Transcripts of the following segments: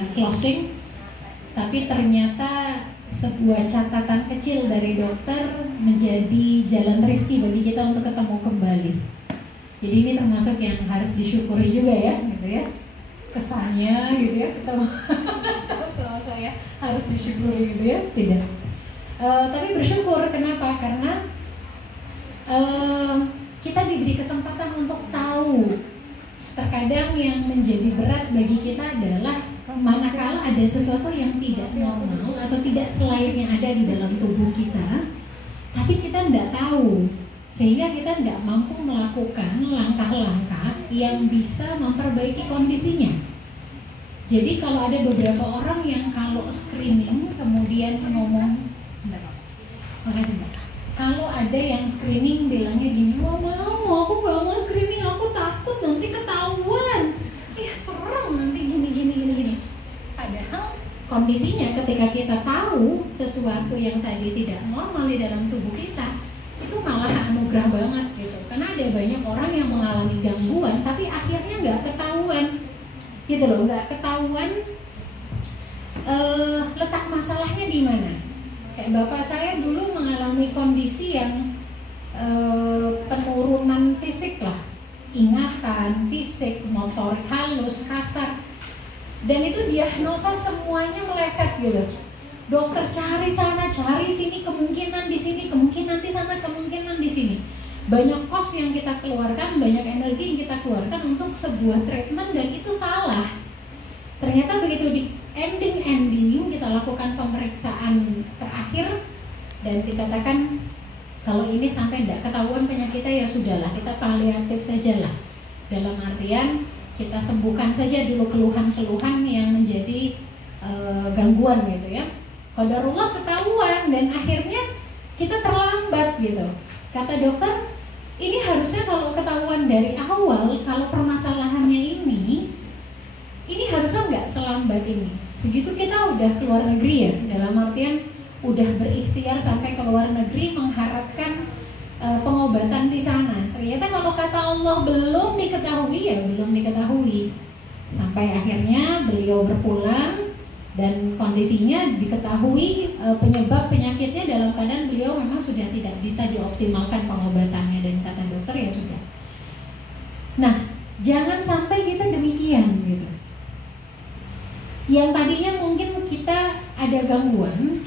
saya closing, tapi ternyata sebuah catatan kecil dari dokter menjadi jalan rezeki bagi kita untuk ketemu kembali. Jadi ini termasuk yang harus disyukuri juga ya, gitu ya. Kesannya gitu ya, ketemu sama saya harus disyukuri gitu ya, tidak. Tapi bersyukur, kenapa? Karena kita diberi kesempatan untuk tahu. Terkadang yang menjadi berat bagi kita adalah manakala ada sesuatu yang tidak normal atau tidak selayaknya ada di dalam tubuh kita, tapi kita tidak tahu, sehingga kita tidak mampu melakukan langkah-langkah yang bisa memperbaiki kondisinya. Jadi kalau ada beberapa orang yang kalau screening kemudian ngomong, makasih Mbak. Kalau ada yang screening bilangnya gini, aku gak mau screening, aku takut nanti ketahuan. Serem nanti gini. Padahal kondisinya ketika kita tahu sesuatu yang tadi tidak normal di dalam tubuh kita, itu malah anugerah banget gitu. Karena ada banyak orang yang mengalami gangguan, tapi akhirnya nggak ketahuan, gitu loh, nggak ketahuan letak masalahnya di mana. Kayak bapak saya dulu mengalami kondisi yang penurunan fisik lah, ingatan, fisik, motorik halus, kasar, dan itu diagnosa semuanya meleset gitu. Dokter cari sana, cari sini, kemungkinan di sini, kemungkinan di sana, kemungkinan di sini. Banyak kos yang kita keluarkan, banyak energi yang kita keluarkan untuk sebuah treatment, dan itu salah. Ternyata begitu di ending kita lakukan pemeriksaan terakhir dan dikatakan kalau ini sampai tidak ketahuan penyakitnya ya sudahlah, kita paliatif saja lah. Dalam artian kita sembuhkan saja dulu keluhan-keluhan yang menjadi gangguan gitu ya. Qadarullah ketahuan dan akhirnya kita terlambat gitu. Kata dokter, ini harusnya kalau ketahuan dari awal, kalau permasalahannya ini harusnya nggak selambat ini. Segitu kita udah keluar negeri ya, dalam artian udah berikhtiar sampai ke luar negeri mengharapkan pengobatan di sana. Ternyata kalau kata Allah belum diketahui ya belum diketahui. Sampai akhirnya beliau berpulang dan kondisinya diketahui penyebab penyakitnya dalam keadaan beliau memang sudah tidak bisa dioptimalkan pengobatannya, dan kata dokter ya sudah. Nah, jangan sampai kita demikian gitu. Yang tadinya mungkin kita ada gangguan,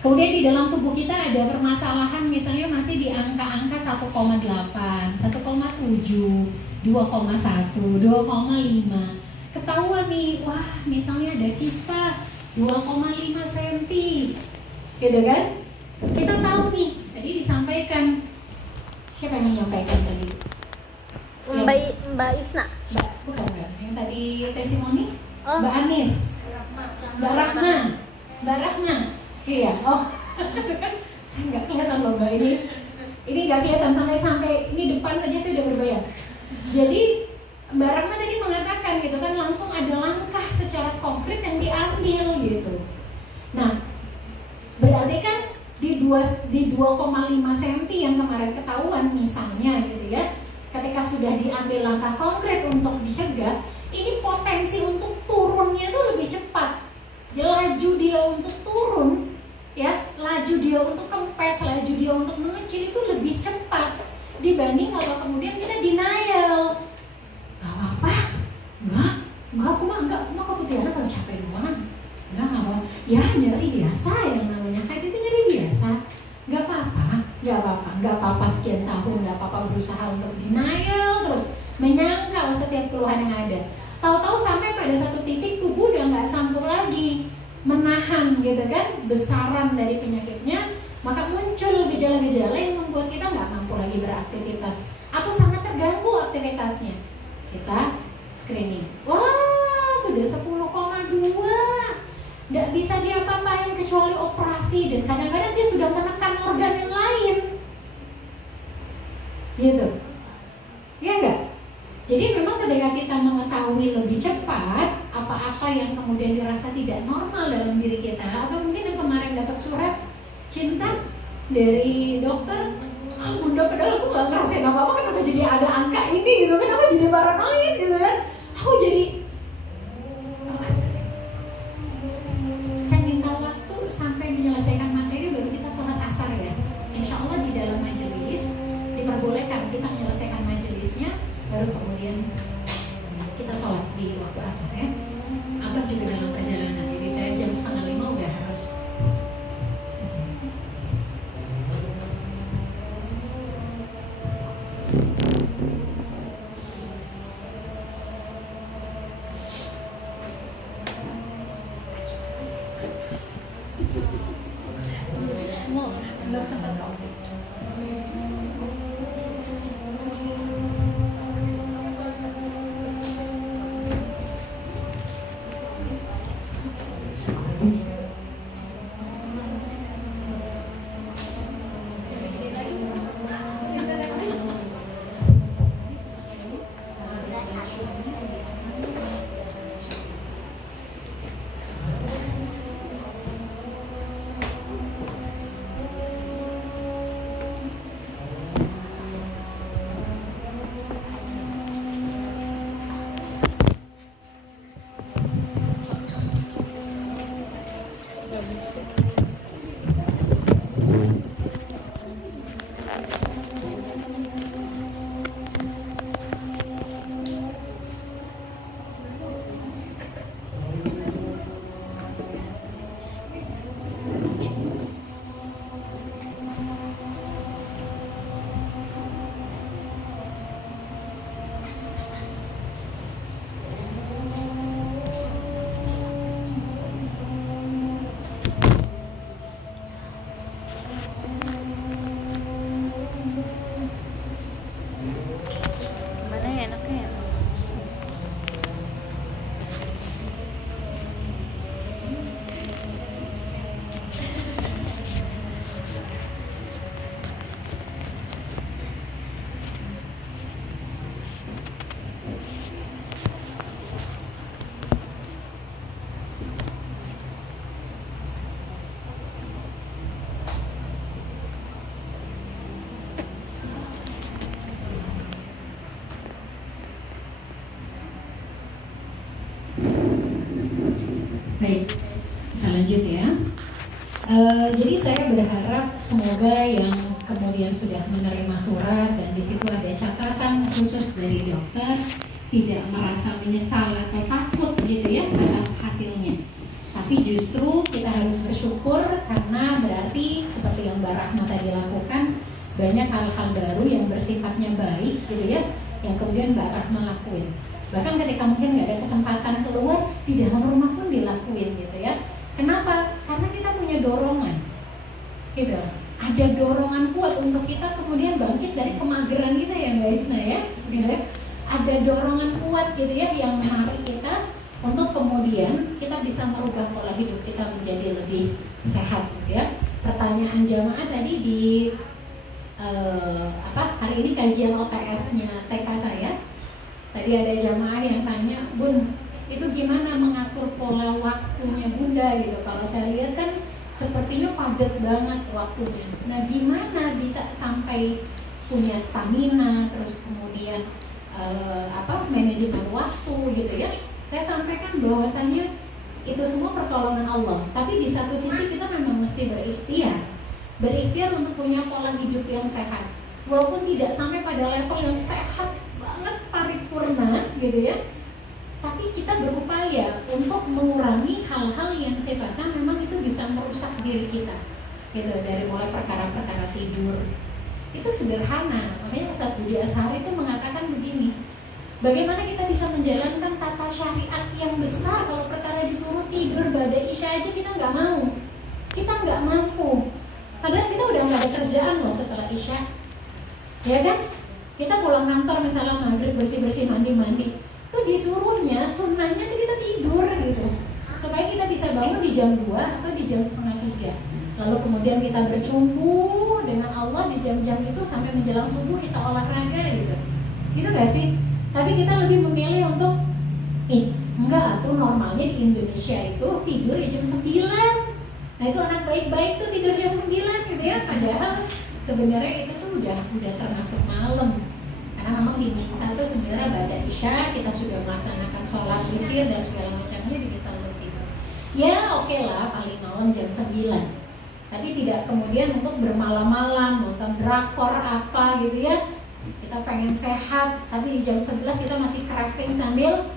kemudian di dalam tubuh kita ada permasalahan, misalnya masih di angka-angka 1,8, 1,7, 2,1, 2,5. Ketahuan nih, wah misalnya ada kista 2,5 cm, gitu kan? Kita tahu nih, tadi disampaikan. Siapa yang menyampaikan tadi? Mbak Isna. Bukan. Yang tadi testimoni? Mbak Anis. Mbak Rahma. Iya. Oh. Saya nggak kelihatan loh Mbak ini. Ini nggak kelihatan sampai ini depan saja saya udah berbayar. Jadi Mbak Rahma tadi mengatakan gitu kan, langsung ada langkah secara konkret yang diambil gitu. Nah, berarti kan di 2,5 cm yang kemarin ketahuan misalnya gitu ya, ketika sudah diambil langkah konkret untuk dicegah, ini potensi untuk turunnya itu lebih cepat. Laju dia untuk turun, ya, laju dia untuk kempes, laju dia untuk mengecil itu lebih cepat dibanding kalau kemudian kita denial. Gak apa-apa, aku mah keputihan kalau capek doang. Enggak apa-apa, ya nyeri biasa yang namanya kayak itu nyeri biasa. Gak apa-apa sekian tahun, gak apa-apa berusaha untuk denial terus, menyangkal setiap keluhan yang ada. Tahu-tahu sampai pada satu titik tubuh udah gak sanggup lagi menahan gitu kan besaran dari penyakitnya, maka muncul gejala-gejala yang membuat kita gak mampu lagi beraktivitas atau sangat terganggu aktivitasnya. Kita screening, wah sudah 10,2, nggak bisa diapa-apain kecuali operasi, dan kadang-kadang dia sudah menekan organ yang lain, gitu, ya enggak? Jadi memang ketika kita mengetahui lebih cepat apa-apa yang kemudian dirasa tidak normal dalam diri kita, atau mungkin yang kemarin dapat surat cinta dari dokter, bunda padahal aku nggak ngerasain apa-apa, kenapa jadi ada angka ini gitu kan, aku jadi paranoid gitu kan, aku jadi di waktu asar ya. Abang juga dalam perjalanan, jadi saya jam 4:30 udah harus. Belum sempat kok. Baik, kita lanjut ya. Jadi saya berharap semoga yang kemudian sudah menerima surat dan di situ ada catatan khusus dari dokter tidak merasa menyesal atau takut gitu ya atas hasilnya. Tapi justru kita harus bersyukur karena berarti seperti yang Mbak Rahma tadi lakukan, banyak hal-hal baru yang bersifatnya baik gitu ya, yang kemudian Mbak Rahma lakuin. Bahkan ketika mungkin nggak ada kesempatan keluar, di dalam rumah pun dilakuin gitu ya. Kenapa? Karena kita punya dorongan gitu. Ada dorongan kuat untuk kita kemudian bangkit dari kemageran kita ya Mbak Isna ya, gitu ya. Ada dorongan kuat gitu ya yang menarik kita untuk kemudian kita bisa merubah pola hidup kita menjadi lebih sehat gitu ya. Pertanyaan jamaah tadi di hari ini kajian OTS-nya TK saya. Tadi ada jamaah yang tanya, Bun, itu gimana mengatur pola waktunya Bunda gitu. Kalau saya lihat kan sepertinya padat banget waktunya. Nah, gimana bisa sampai punya stamina, terus kemudian manajemen waktu gitu ya. Saya sampaikan bahwasanya itu semua pertolongan Allah. Tapi di satu sisi kita memang mesti berikhtiar untuk punya pola hidup yang sehat. Walaupun tidak sampai pada level yang sehat banget paripurna gitu ya, tapi kita berupaya untuk mengurangi hal-hal yang sifatnya memang itu bisa merusak diri kita gitu. Dari mulai perkara-perkara tidur itu sederhana, makanya Ustadz Budi Ashari itu mengatakan begini, bagaimana kita bisa menjalankan tata syariat yang besar kalau perkara disuruh tidur pada Isya aja kita nggak mau, kita nggak mampu, padahal kita udah nggak ada kerjaan loh setelah Isya, ya kan? Kita pulang kantor misalnya maghrib bersih-bersih mandi-mandi, tuh disuruhnya sunnahnya tuh kita tidur gitu, supaya kita bisa bangun di jam 2 atau di jam 2:30, lalu kemudian kita berjumpa dengan Allah di jam-jam itu sampai menjelang subuh kita olahraga gitu gak sih? Tapi kita lebih memilih untuk enggak, tuh normalnya di Indonesia itu tidur di jam 9. Nah itu anak baik-baik tuh tidur jam 9 gitu ya, padahal sebenarnya itu tuh udah termasuk malam. Karena memang diminta tuh sebenarnya pada Isya kita sudah melaksanakan sholat witir dan segala macamnya diminta untuk tidur. Ya oke lah, paling malam jam 9. Tapi tidak kemudian untuk bermalam-malam nonton drakor apa gitu ya. Kita pengen sehat, tapi di jam 11 kita masih craving sambil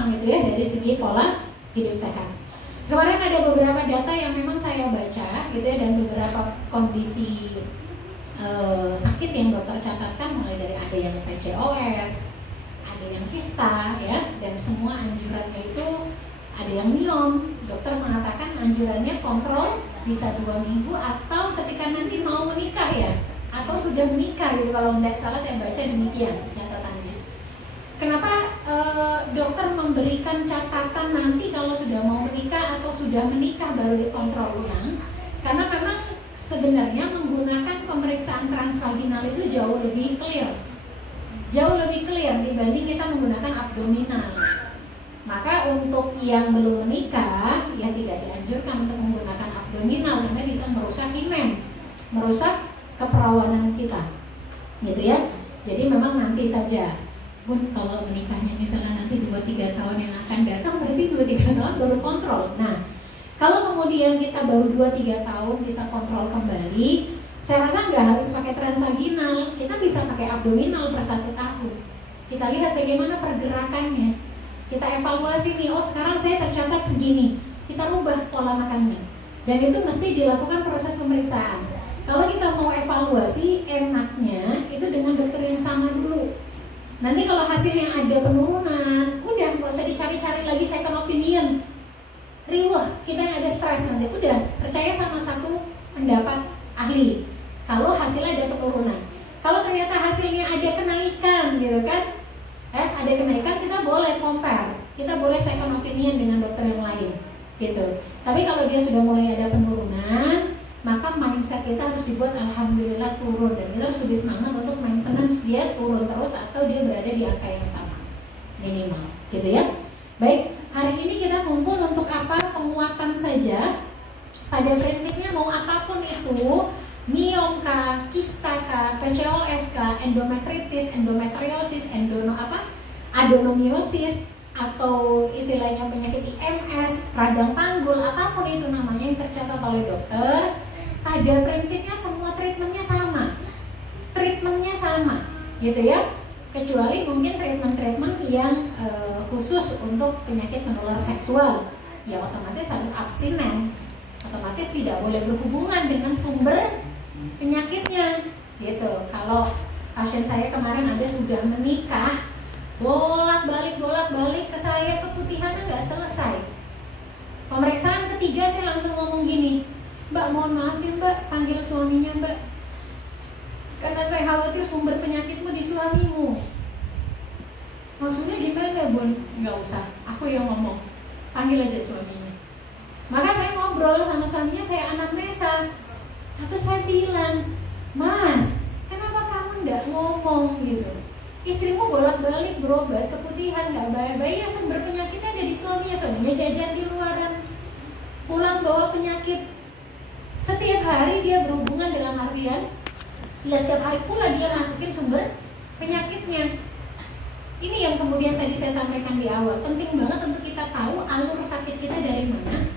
menyimpang gitu ya dari segi pola hidup sehat. Kemarin ada beberapa data yang memang saya baca gitu ya, dan beberapa kondisi sakit yang dokter catatkan, mulai dari ada yang PCOS, ada yang kista ya, dan semua anjurannya itu ada yang miom. Dokter mengatakan anjurannya kontrol bisa 2 minggu atau ketika nanti mau menikah ya, atau sudah menikah gitu, kalau tidak salah saya baca demikian catatannya. Kenapa dokter memberikan catatan nanti kalau sudah mau menikah atau sudah menikah baru dikontrol ulang? Karena memang sebenarnya menggunakan pemeriksaan transvaginal itu jauh lebih clear dibanding kita menggunakan abdominal. Maka untuk yang belum menikah ya tidak dianjurkan untuk menggunakan abdominal karena bisa merusak himen, merusak keperawanan kita, gitu ya. Jadi memang nanti saja. Bun, kalau menikahnya misalnya nanti 2-3 tahun yang akan datang, berarti 2-3 tahun baru kontrol. Nah, kalau kemudian kita baru 2-3 tahun bisa kontrol kembali, saya rasa nggak harus pakai transvaginal, kita bisa pakai abdominal per 1 tahun. Kita lihat bagaimana pergerakannya, kita evaluasi nih, oh sekarang saya tercatat segini, kita rubah pola makannya. Dan itu mesti dilakukan proses pemeriksaan. Kalau kita mau evaluasi, enaknya itu dengan dokter yang sama dulu. Nanti kalau hasilnya ada penurunan, udah nggak usah dicari-cari lagi second opinion. Riwah, kita yang ada stres nanti, udah percaya sama satu pendapat ahli. Kalau hasilnya ada penurunan, kalau ternyata hasilnya ada kenaikan, gitu kan? Ada kenaikan, kita boleh compare, kita boleh second opinion dengan dokter yang lain, gitu. Tapi kalau dia sudah mulai ada penurunan, maka mindset kita harus dibuat alhamdulillah turun, dan kita harus lebih semangat untuk maintenance dia turun terus atau dia berada di angka yang sama minimal, gitu ya. Baik, hari ini kita kumpul untuk apa? Penguatan saja. Pada prinsipnya mau apapun itu, miom kah, kista kah, PCOS kah, endometritis, endometriosis, adenomyosis, atau istilahnya penyakit IMS, radang panggul, apapun itu namanya yang tercatat oleh dokter, pada prinsipnya semua treatmentnya sama, gitu ya. Kecuali mungkin treatment yang khusus untuk penyakit menular seksual, ya otomatis harus abstinence, otomatis tidak boleh berhubungan dengan sumber penyakitnya, gitu. Kalau pasien saya kemarin ada sudah menikah, bolak-balik ke saya, keputihannya nggak selesai. Pemeriksaan ketiga saya langsung ngomong gini, Mbak mohon maaf ya Mbak, panggil suaminya Mbak, karena saya khawatir sumber penyakitmu di suamimu. Maksudnya gimana Bun? Nggak usah, aku yang ngomong, panggil aja suaminya. Maka saya ngobrol sama suaminya, saya anamnesa. Terus saya bilang, Mas, kenapa kamu nggak ngomong gitu? Istrimu bolak-balik berobat keputihan, nggak baik-baik, ya sumber penyakitnya ada di suaminya jajan di luaran, pulang bawa penyakit. Setiap hari dia berhubungan dalam artian, ya setiap hari pula dia masukin sumber penyakitnya. Ini yang kemudian tadi saya sampaikan di awal, penting banget untuk kita tahu alur sakit kita dari mana.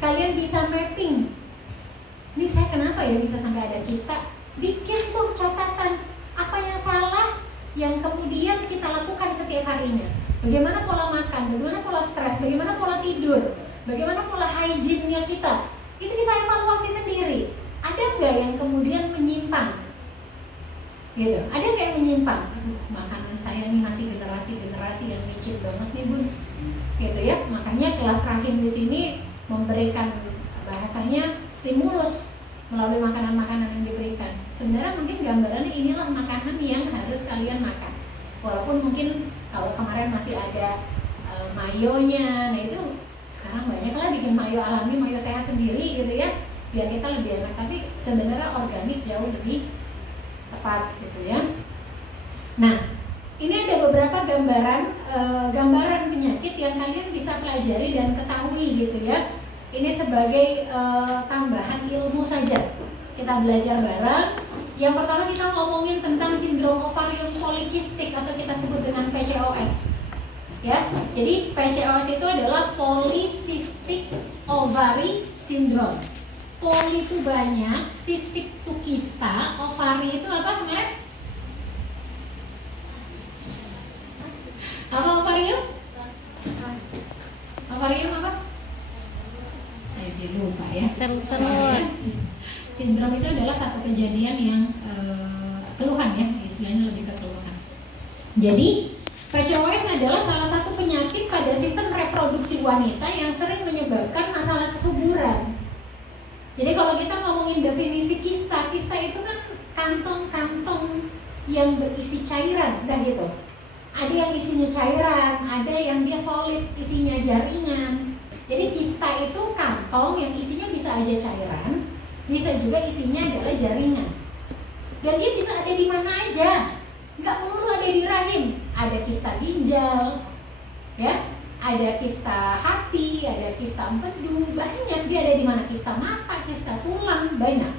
Kalian bisa mapping, ini saya kenapa ya bisa sampai ada kista, bikin tuh catatan apa yang salah yang kemudian kita lakukan setiap harinya. Bagaimana pola makan, bagaimana pola stres, bagaimana pola tidur, bagaimana pola hygiene-nya kita. Itu kita evaluasi sendiri. Ada nggak yang kemudian menyimpang? Gitu. Ada nggak yang menyimpang? Aduh, makanan saya nih masih generasi yang micin banget nih Bun. Gitu ya. Makanya kelas rahim di sini memberikan bahasanya stimulus melalui makanan-makanan yang diberikan. Sebenarnya mungkin gambarannya inilah makanan yang harus kalian makan. Walaupun mungkin kalau kemarin masih ada mayonya, nah itu sekarang banyak lah bikin mayo alami, mayo sehat sendiri gitu ya, biar kita lebih enak. Tapi sebenarnya organik jauh lebih tepat gitu ya. Nah, ini ada beberapa gambaran penyakit yang kalian bisa pelajari dan ketahui gitu ya. Ini sebagai tambahan ilmu saja, kita belajar bareng. Yang pertama kita ngomongin tentang sindrom ovarium polikistik atau kita sebut dengan PCOS. Ya, jadi PCOS itu adalah polycystic ovary syndrome. Poli itu banyak, cystic itu kista, ovary itu apa kemarin? Apa ovarium? adalah satu kejadian yang keluhan ya, istilahnya lebih ke keluhan. Jadi PCOS adalah salah satu penyakit pada sistem reproduksi wanita yang sering menyebabkan masalah kesuburan. Jadi kalau kita ngomongin definisi kista, kista itu kan kantong-kantong yang berisi cairan, udah gitu. Ada yang isinya cairan, ada yang dia solid, isinya jaringan. Jadi kista itu kantong yang isinya bisa aja cairan, bisa juga isinya adalah jaringan. Dan dia bisa ada di mana aja, nggak melulu ada di rahim. Ada kista ginjal, ya, ada kista hati, ada kista empedu, banyak. Dia ada di mana? Kista mata, kista tulang, banyak.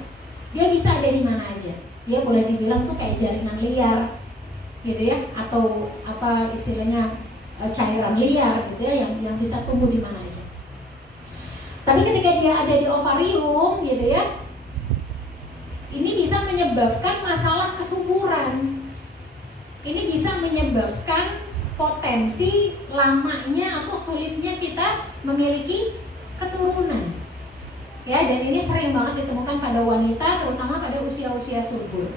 Dia bisa ada di mana aja. Dia boleh dibilang tuh kayak jaringan liar, gitu ya, atau apa istilahnya cairan liar gitu ya, yang bisa tumbuh di mana aja. Tapi ketika dia ada di ovarium gitu ya, ini bisa menyebabkan masalah kesuburan. Ini bisa menyebabkan potensi lamanya atau sulitnya kita memiliki keturunan. Ya, dan ini sering banget ditemukan pada wanita, terutama pada usia-usia subur.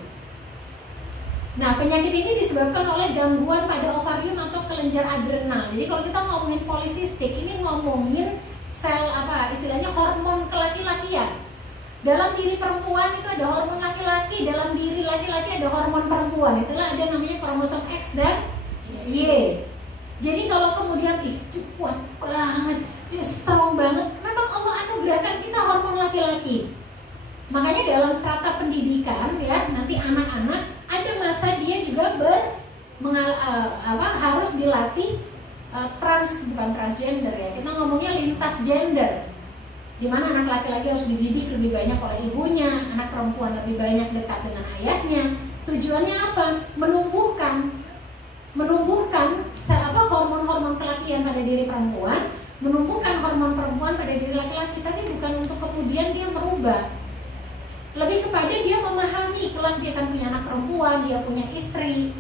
Nah, penyakit ini disebabkan oleh gangguan pada ovarium atau kelenjar adrenal. Jadi kalau kita ngomongin polisistik, ini ngomongin sel apa istilahnya hormon kelaki-lakian. Dalam diri perempuan itu ada hormon laki-laki, dalam diri laki-laki ada hormon perempuan. Itulah ada namanya kromosom X dan Y. Jadi kalau kemudian itu kuat banget, dia strong banget, memang Allah anugerahkan kita hormon laki-laki. Makanya dalam strata pendidikan ya, nanti anak-anak ada masa dia juga harus dilatih bukan transgender ya, kita ngomongnya lintas gender, dimana anak laki-laki harus dididik lebih banyak oleh ibunya, anak perempuan lebih banyak dekat dengan ayahnya. Tujuannya apa? Menumbuhkan hormon-hormon kelakian pada diri perempuan, menumbuhkan hormon perempuan pada diri laki-laki, tapi bukan untuk kemudian dia merubah. Lebih kepada dia memahami, kelak dia akan punya anak perempuan, dia punya istri.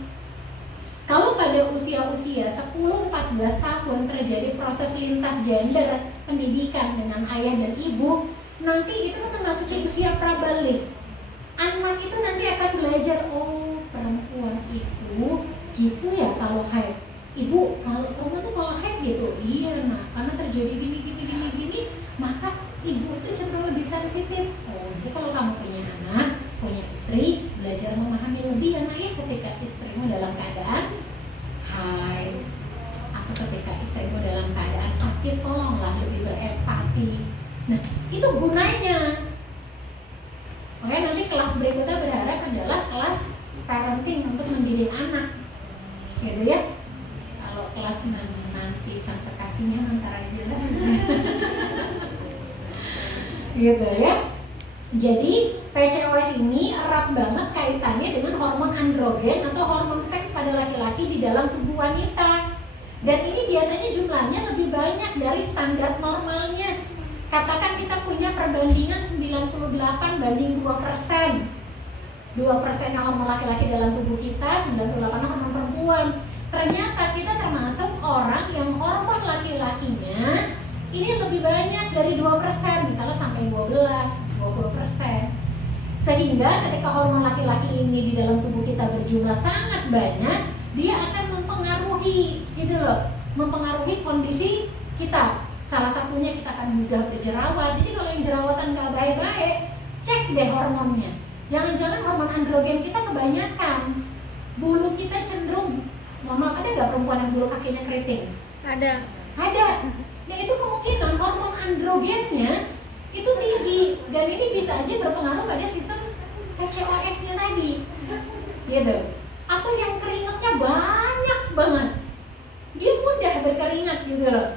Kalau pada usia-usia 10-14 tahun terjadi proses lintas gender pendidikan dengan ayah dan ibu, nanti itu memasuki usia prabalik. Anak itu nanti akan belajar, oh perempuan itu gitu ya kalau haid. Ibu, kalau perempuan tuh kalau haid gitu, iya nah karena terjadi gini, maka ibu itu cenderung lebih sensitif. Oh, jadi kalau kamu punya anak, punya istri, belajar memahami lebih anak ya ketika istrimu dalam keadaan haid atau ketika istrimu dalam keadaan sakit, tolonglah lebih berempati. Nah, itu gunanya. Oke, nanti kelas berikutnya berharap adalah kelas parenting untuk mendidik anak, gitu ya. Kalau kelas nanti sang kekasihnya antara aja lah. Gitu ya. Jadi PCOS ini erat banget kaitannya dengan hormon androgen atau hormon seks pada laki-laki di dalam tubuh wanita. Dan ini biasanya jumlahnya lebih banyak dari standar normalnya. Katakan kita punya perbandingan 98 banding 2%. 2% hormon laki-laki dalam tubuh kita, 98 hormon perempuan. Ternyata kita termasuk orang yang hormon laki-lakinya ini lebih banyak dari 2%, misalnya sampai 12-20%. Sehingga ketika hormon laki-laki ini di dalam tubuh kita berjumlah sangat banyak, dia akan mempengaruhi gitu loh, mempengaruhi kondisi kita. Salah satunya kita akan mudah berjerawat. Jadi kalau yang jerawatan nggak baik-baik, cek deh hormonnya. Jangan-jangan hormon androgen kita kebanyakan. Bulu kita cenderung, mama ada nggak perempuan yang bulu kakinya keriting? Ada. Nah itu kemungkinan hormon androgennya itu tinggi, dan ini bisa aja berpengaruh pada sistem PCOS-nya tadi, gitu. Atau yang keringatnya banyak banget, dia mudah berkeringat gitu loh.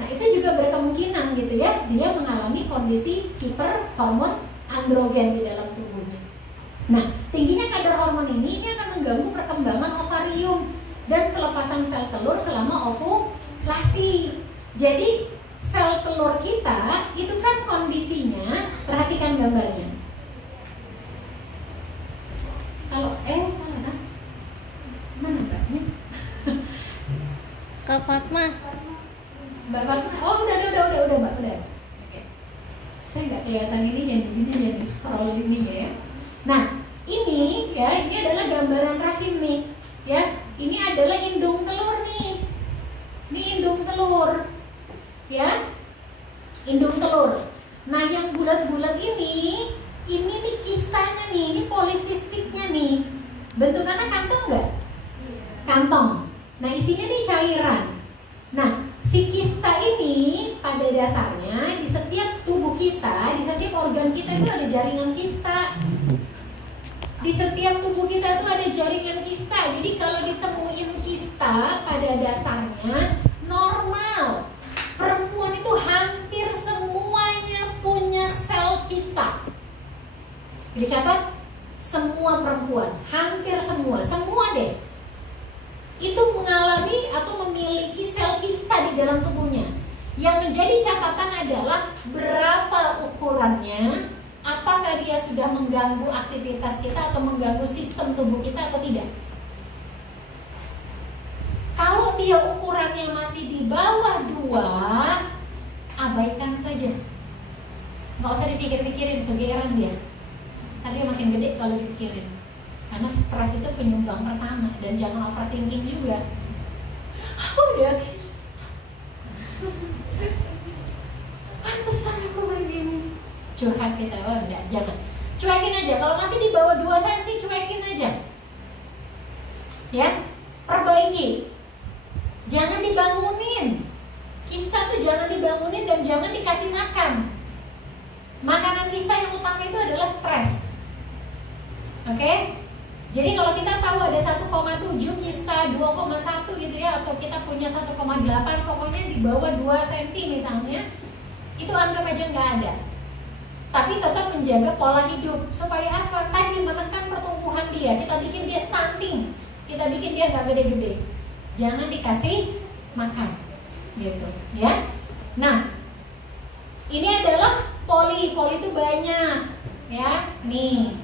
Nah itu juga berkemungkinan gitu ya, dia mengalami kondisi hiperhormon androgen di dalam tubuhnya. Nah tingginya kadar hormon ini akan mengganggu perkembangan ovarium dan pelepasan sel telur selama ovulasi. Jadi sel telur kita itu kan kondisinya, perhatikan gambarnya. Kalau salah, mana mbaknya? Kak Fatma. Mbak Fatma, oh udah mbak, udah. Oke. Saya nggak nggak kelihatan ini, jangan di scroll ininya ya. Nah, ini ya, ini adalah gambaran rahim nih, ya. Ini adalah indung telur nih. Ini indung telur, ya. Indung telur. Nah, yang bulat-bulat ini nih kistanya nih, ini polisistiknya nih. Bentukannya kantong nggak? Kantong. Nah, isinya nih cairan. Nah, si kista ini pada dasarnya di setiap tubuh kita, di setiap organ kita itu ada jaringan kista. Di setiap tubuh kita itu ada jaringan kista. Jadi kalau ditemuin kista pada dasarnya normal. Perempuan itu hampir semuanya punya sel kista. Jadi catat, semua perempuan, hampir semua deh, itu mengalami atau memiliki sel kista di dalam tubuhnya. Yang menjadi catatan adalah berapa ukurannya, apakah dia sudah mengganggu aktivitas kita atau mengganggu sistem tubuh kita atau tidak. Kalau dia ukurannya masih di bawah 2, abaikan saja. Nggak usah dipikir-pikirin, kegeeran dia. Ntar dia makin gede kalau dipikirin. Karena stres itu penyumbang pertama. Dan jangan overthinking juga. Udah pantesan aku begini. Curhat kita, enggak, jangan. Cuekin aja, kalau masih di bawah 2 cm, cuekin aja. Ya, perbaiki. Jangan dibangunin. Kista tuh jangan dibangunin dan jangan dikasih makan. Makanan kista yang utama itu adalah stres. Oke? Jadi kalau kita tahu ada 1,7 kista 2,1 gitu ya, atau kita punya 1,8, pokoknya di bawah 2 cm misalnya, itu anggap aja nggak ada. Tapi tetap menjaga pola hidup. Supaya apa? Tadi menekan pertumbuhan dia. Kita bikin dia stunting. Kita bikin dia nggak gede-gede. Jangan dikasih makan. Gitu ya. Nah, ini adalah poli itu banyak ya. Nih,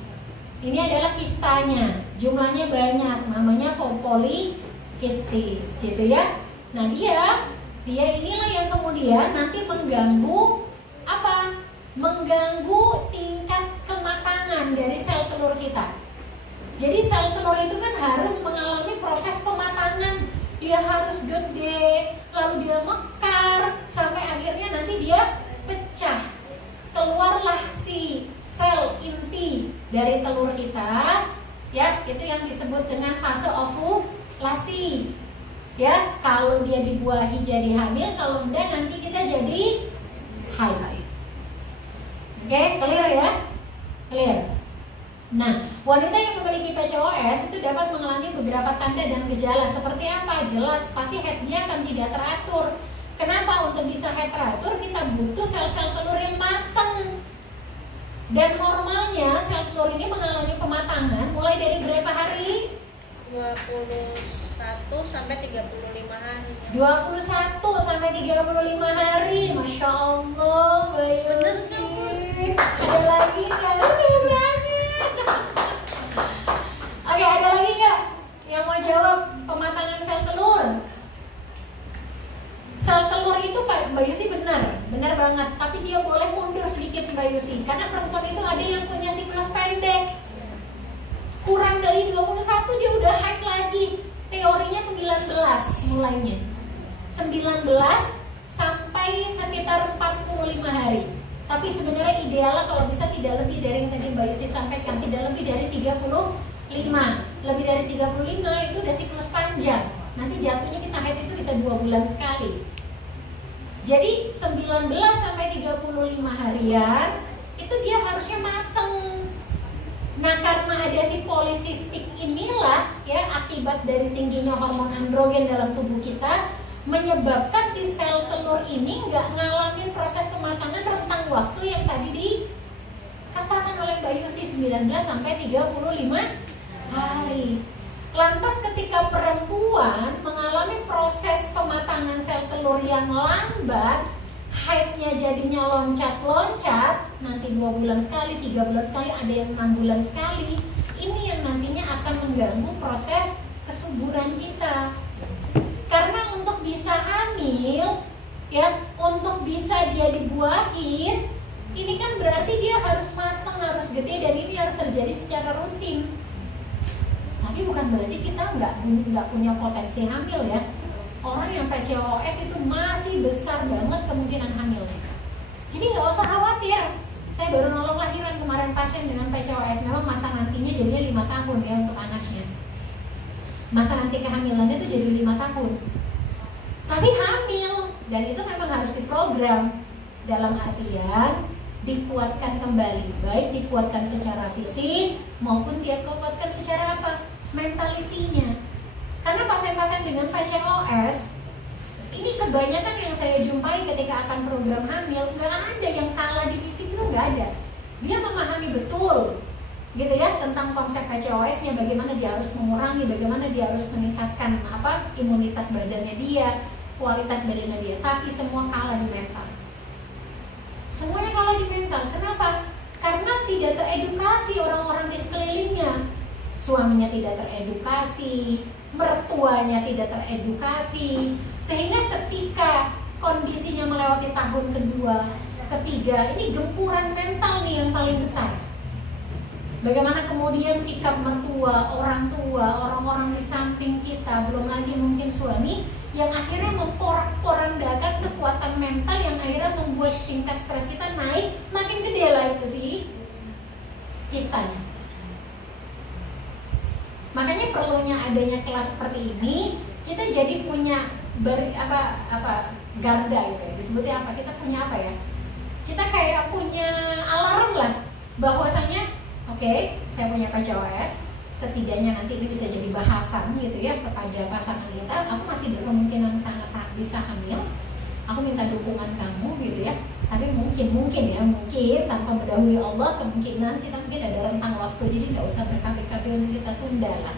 ini adalah kistanya, jumlahnya banyak, namanya polikistik, gitu ya. Nah, dia inilah yang kemudian nanti mengganggu apa? Mengganggu tingkat kematangan dari sel telur kita. Jadi sel telur itu kan harus mengalami proses pematangan. Dia harus gede, lalu dia mekar, sampai akhirnya nanti dia pecah. Keluarlah si sel inti dari telur kita, ya, itu yang disebut dengan fase ovulasi. Ya, kalau dia dibuahi jadi hamil, kalau enggak nanti kita jadi haid. Oke, clear ya? Clear. Nah, wanita yang memiliki PCOS itu dapat mengalami beberapa tanda dan gejala. Seperti apa? Jelas, pasti head dia akan tidak teratur. Kenapa? Untuk bisa head teratur, kita butuh sel-sel telur yang matang. Dan normalnya sel telur ini mengalami pematangan mulai dari berapa hari? 21 sampai 35 hari. 21 sampai 35 hari. Masya Allah, bener sih. Ada lagi kan? Oke, ada lagi nggak yang mau jawab pematangan sel telur? Sel telur itu Mbak Yusi benar banget. Tapi dia boleh mundur sedikit Mbak Yusi, karena perempuan itu ada yang punya siklus pendek. Kurang dari 21 dia udah haid lagi. Teorinya 19 mulainya. 19 sampai sekitar 45 hari. Tapi sebenarnya idealnya kalau bisa tidak lebih dari yang tadi Mbak Yusi sampaikan, tidak lebih dari 35. Lebih dari 35 itu udah siklus panjang. Nanti jatuhnya kita haid itu bisa 2 bulan sekali. Jadi 19 sampai 35 harian itu dia harusnya mateng. Nah, karena ada si polisistik inilah ya, akibat dari tingginya hormon androgen dalam tubuh kita, menyebabkan si sel telur ini nggak ngalamin proses pematangan rentang waktu yang tadi dikatakan oleh Mbak Yusi, 19 sampai 35 hari. Lantas ketika perempuan mengalami proses pematangan sel telur yang lambat, haidnya jadinya loncat-loncat, nanti 2 bulan sekali, 3 bulan sekali, ada yang 6 bulan sekali. Ini yang nantinya akan mengganggu proses kesuburan kita. Karena untuk bisa hamil, ya, untuk bisa dia dibuahin, Ini kan berarti dia harus matang, harus gede, dan ini harus terjadi secara rutin. Tapi bukan berarti kita nggak punya potensi hamil ya. Orang yang PCOS itu masih besar banget kemungkinan hamilnya. Jadi nggak usah khawatir. Saya baru nolong lahiran kemarin pasien dengan PCOS. Memang masa nantinya jadinya 5 tahun ya untuk anaknya. Masa nanti kehamilannya itu jadi 5 tahun. Tapi hamil, dan itu memang harus diprogram. Dalam artian dikuatkan kembali, baik dikuatkan secara fisik maupun dia kuatkan secara apa? Mentalitinya. Karena pasien-pasien dengan PCOS ini kebanyakan yang saya jumpai ketika akan program hamil, nggak ada yang kalah di fisik, itu nggak ada. Dia memahami betul gitu ya tentang konsep PCOS-nya, bagaimana dia harus mengurangi, bagaimana dia harus meningkatkan imunitas badannya dia, kualitas badannya dia, tapi semua kalah di mental. Semuanya kalah di mental. Kenapa? Karena tidak teredukasi orang-orang di sekelilingnya. Suaminya tidak teredukasi, mertuanya tidak teredukasi, sehingga ketika kondisinya melewati tahun kedua, ketiga, ini gempuran mental nih yang paling besar. Bagaimana kemudian sikap mertua, orang tua, orang-orang di samping kita, belum lagi mungkin suami, yang akhirnya memporak-porandakan kekuatan mental yang akhirnya membuat tingkat stres kita naik, makin gede lah itu sih kistanya. Makanya perlunya adanya kelas seperti ini, kita jadi punya garda gitu ya. Disebutnya apa? Kita punya apa ya? Kita kayak punya alarm lah, bahwasanya oke, saya punya PCOS, setidaknya nanti ini bisa jadi bahasan gitu ya kepada pasangan kita. Aku masih berkemungkinan sangat bisa hamil. Aku minta dukungan kamu gitu ya. Tapi mungkin tanpa mendahului Allah, kemungkinan kita mungkin ada rentang waktu, jadi nggak usah berkali-kali untuk kita tunda lah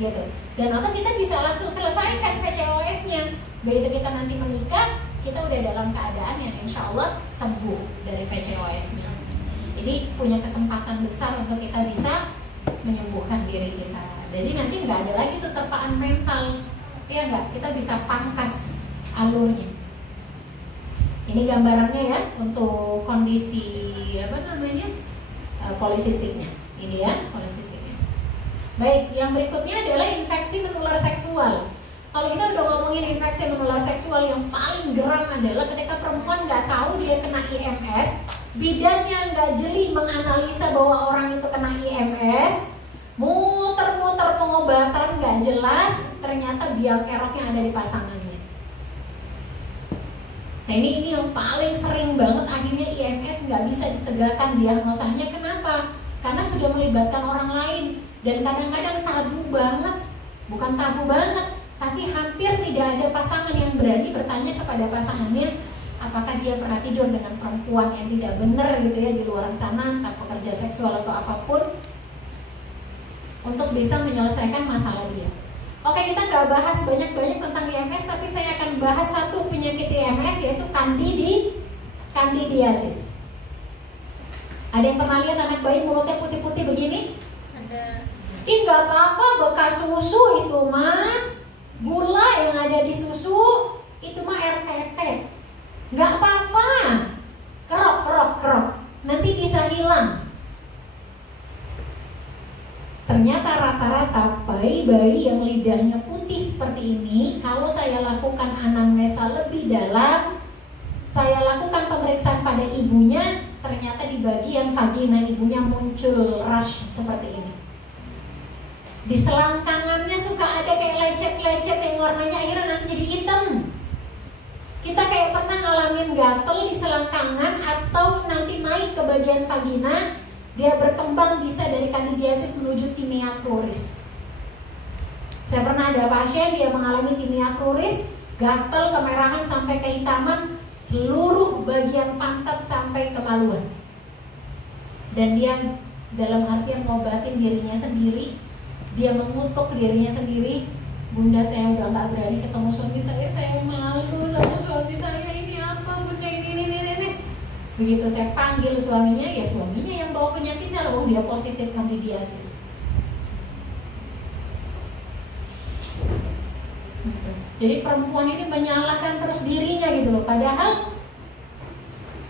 gitu. Dan atau kita bisa langsung selesaikan PCOS-nya. Begitu kita nanti menikah, kita udah dalam keadaan yang insya Allah sembuh dari PCOS-nya. Jadi punya kesempatan besar untuk kita bisa menyembuhkan diri kita. Jadi nanti nggak ada lagi tuh terpaan mental, ya nggak? Kita bisa pangkas alurnya. Ini gambarannya ya untuk kondisi polisistiknya. Ini ya polisistiknya. Baik, yang berikutnya adalah infeksi menular seksual. Kalau kita udah ngomongin infeksi menular seksual, yang paling geram adalah ketika perempuan nggak tahu dia kena IMS, bidannya nggak jeli menganalisa bahwa orang itu kena IMS, muter-muter pengobatan nggak jelas, ternyata biang keroknya ada di pasangannya. Nah ini yang paling sering banget akhirnya IMS nggak bisa ditegakkan diagnosanya. Kenapa? Karena sudah melibatkan orang lain, dan kadang-kadang tabu banget, bukan tabu banget, tapi hampir tidak ada pasangan yang berani bertanya kepada pasangannya apakah dia pernah tidur dengan perempuan yang tidak benar gitu ya di luar sana, entah pekerja seksual atau apapun, untuk bisa menyelesaikan masalah dia. Oke, kita nggak bahas banyak-banyak tentang IMS, tapi saya akan bahas satu penyakit IMS, yaitu kandidiasis. Ada yang pernah lihat anak bayi mulutnya putih-putih begini? Ada. Ih, nggak apa-apa, bekas susu itu mah, gula yang ada di susu itu mah RTT, nggak apa-apa, kerok, nanti bisa hilang. Ternyata rata-rata bayi-bayi yang lidahnya putih seperti ini, kalau saya lakukan anamnesa lebih dalam, saya lakukan pemeriksaan pada ibunya, ternyata di bagian vagina ibunya muncul rash seperti ini. Di selangkangannya suka ada kayak lecet-lecet yang warnanya akhirnya nanti jadi hitam. Kita kayak pernah ngalamin gatel di selangkangan atau nanti naik ke bagian vagina, dia berkembang bisa dari kandidiasis menuju tinea cruris. Saya pernah ada pasien dia mengalami tinea cruris, gatal, kemerahan sampai kehitaman seluruh bagian pantat sampai kemaluan. Dan dia dalam artian ngobatin dirinya sendiri, dia mengutuk dirinya sendiri. Bunda, saya udah gak berani ketemu suami saya malu sama suami saya, ini apa bunda, ini. Begitu saya panggil suaminya, ya suaminya yang bawa penyakitnya, loh dia positif kandidiasis. Jadi perempuan ini menyalahkan terus dirinya gitu loh. Padahal,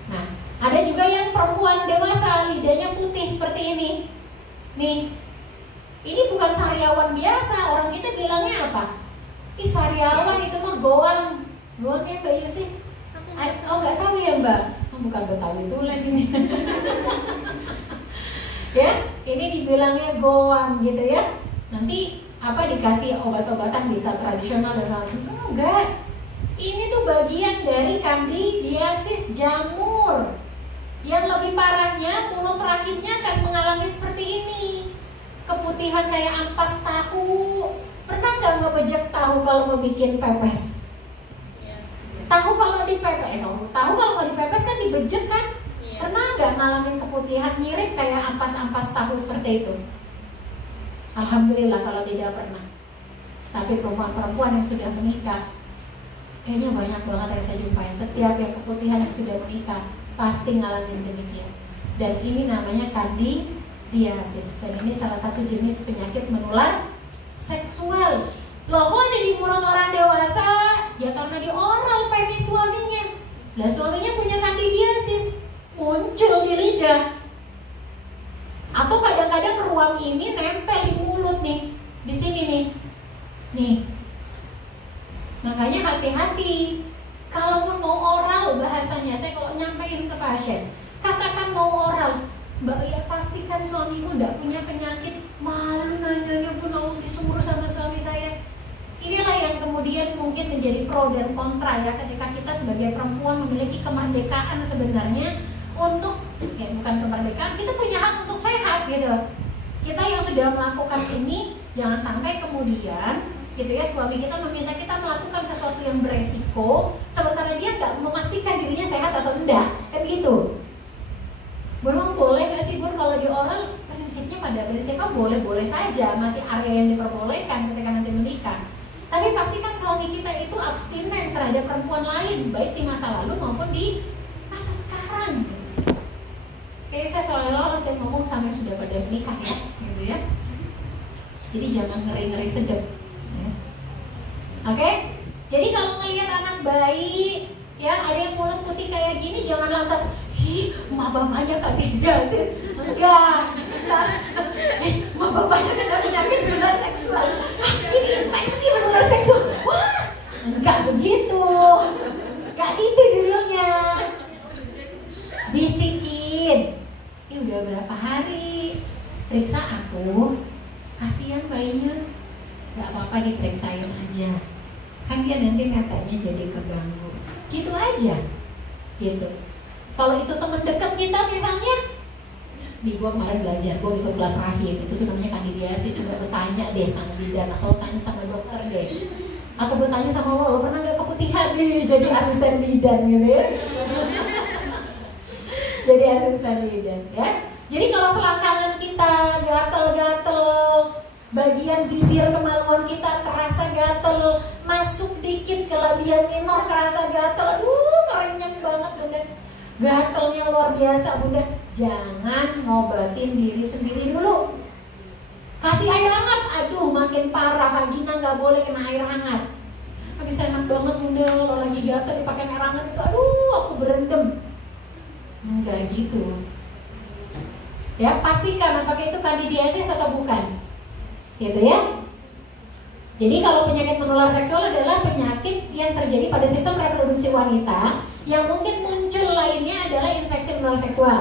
nah ada juga yang orang lidahnya putih seperti ini. Nih, ini bukan sariawan biasa. Orang kita bilangnya apa? Ih, sariawan itu mah goang. Goang ya Mbak Yusi? Oh, nggak tahu ya Mbak? Oh, bukan Betawi tulen ini. Ya, ini dibilangnya goang gitu ya. Nanti apa dikasih obat-obatan bisa tradisional dan lain-lain. Enggak. Ini tuh bagian dari kandidiasis jamur. Yang lebih parahnya, mulut rahimnya akan mengalami seperti ini. Keputihan kayak ampas tahu. Pernah nggak ngebejek tahu kalau mau bikin pepes? Tahu kalau dipepes, tahu kalau mau dipepes kan dibejek kan? Pernah nggak ngalamin keputihan mirip kayak ampas-ampas tahu seperti itu? Alhamdulillah kalau tidak pernah. Tapi perempuan-perempuan yang sudah menikah, kayaknya banyak banget yang saya jumpain. Setiap yang keputihan yang sudah menikah pasti ngalamin demikian. Dan ini namanya kandidiasis. Dan ini salah satu jenis penyakit menular seksual. Loh, kok ada di mulut orang dewasa? Ya karena di oral penis suaminya. Lah suaminya punya kandidiasis, muncul di lidah. Atau kadang-kadang ruang ini nempel di mulut nih, di sini nih. Nih. Makanya hati-hati. Kalaupun mau oral bahasanya, saya kalau nyampein ke pasien, katakan mau oral, Mbak ya pastikan suamiku enggak punya penyakit. Malu nanyanya Bu, mau disumur sama suami saya. Inilah yang kemudian mungkin menjadi pro dan kontra ya, ketika kita sebagai perempuan memiliki kemerdekaan sebenarnya untuk, ya bukan kemerdekaan, kita punya hak untuk sehat gitu. Kita yang sudah melakukan ini, jangan sampai kemudian gitu ya, suami kita meminta kita melakukan sesuatu yang beresiko, sementara dia nggak memastikan dirinya sehat atau enggak, kan gitu. Bun, boleh nggak sih Bun kalau di oral? Prinsipnya pada prinsipnya boleh-boleh saja, masih area yang diperbolehkan ketika nanti menikah. Tapi pastikan suami kita itu abstinens terhadap perempuan lain, baik di masa lalu maupun di masa sekarang. Jadi saya seolah-olah saya ngomong sama yang sudah pada menikah ya, gitu ya. Jadi jangan ngeri-ngeri sedep. Ya. Oke? Jadi kalau ngelihat anak bayi, ya ada yang mulut putih kayak gini, jangan lantas, ih, emak bapaknya kandidiasis. Enggak. Emak bapaknya kena penyakit menular seksual. Ini infeksi menular seksual. Wah, enggak begitu. Enggak gitu judulnya. Bisikin. Ini udah berapa hari? Periksa aku. Kasihan bayinya. Gak apa-apa diperiksain aja. Kan dia nanti neteknya jadi keganggu. Gitu aja. Gitu. Kalau itu teman dekat kita misalnya, nih gue kemarin belajar, gue ikut kelas rahim, itu tuh namanya kandidiasis. Coba gue tanya deh sama bidan, atau tanya sama dokter deh, atau gue tanya sama lo pernah gak keputihan nih jadi asisten bidan gitu ya. Jadi asisten bidan ya. Jadi kalau selangkangan kita gatel-gatel, bagian bibir kemaluan kita terasa gatel, masuk dikit ke labia minor terasa gatel, aduh kerenyang banget bunda, gatelnya luar biasa bunda, jangan ngobatin diri sendiri dulu. Kasih air hangat, aduh makin parah, vagina nggak boleh kena air hangat. Habis enak banget bunda, kalau lagi gatel dipakai air hangat itu, aduh aku berendam. Enggak gitu. Ya pastikan apakah itu kandidiasis atau bukan. Gitu ya. Jadi kalau penyakit menular seksual adalah penyakit yang terjadi pada sistem reproduksi wanita, yang mungkin muncul lainnya adalah infeksi menular seksual.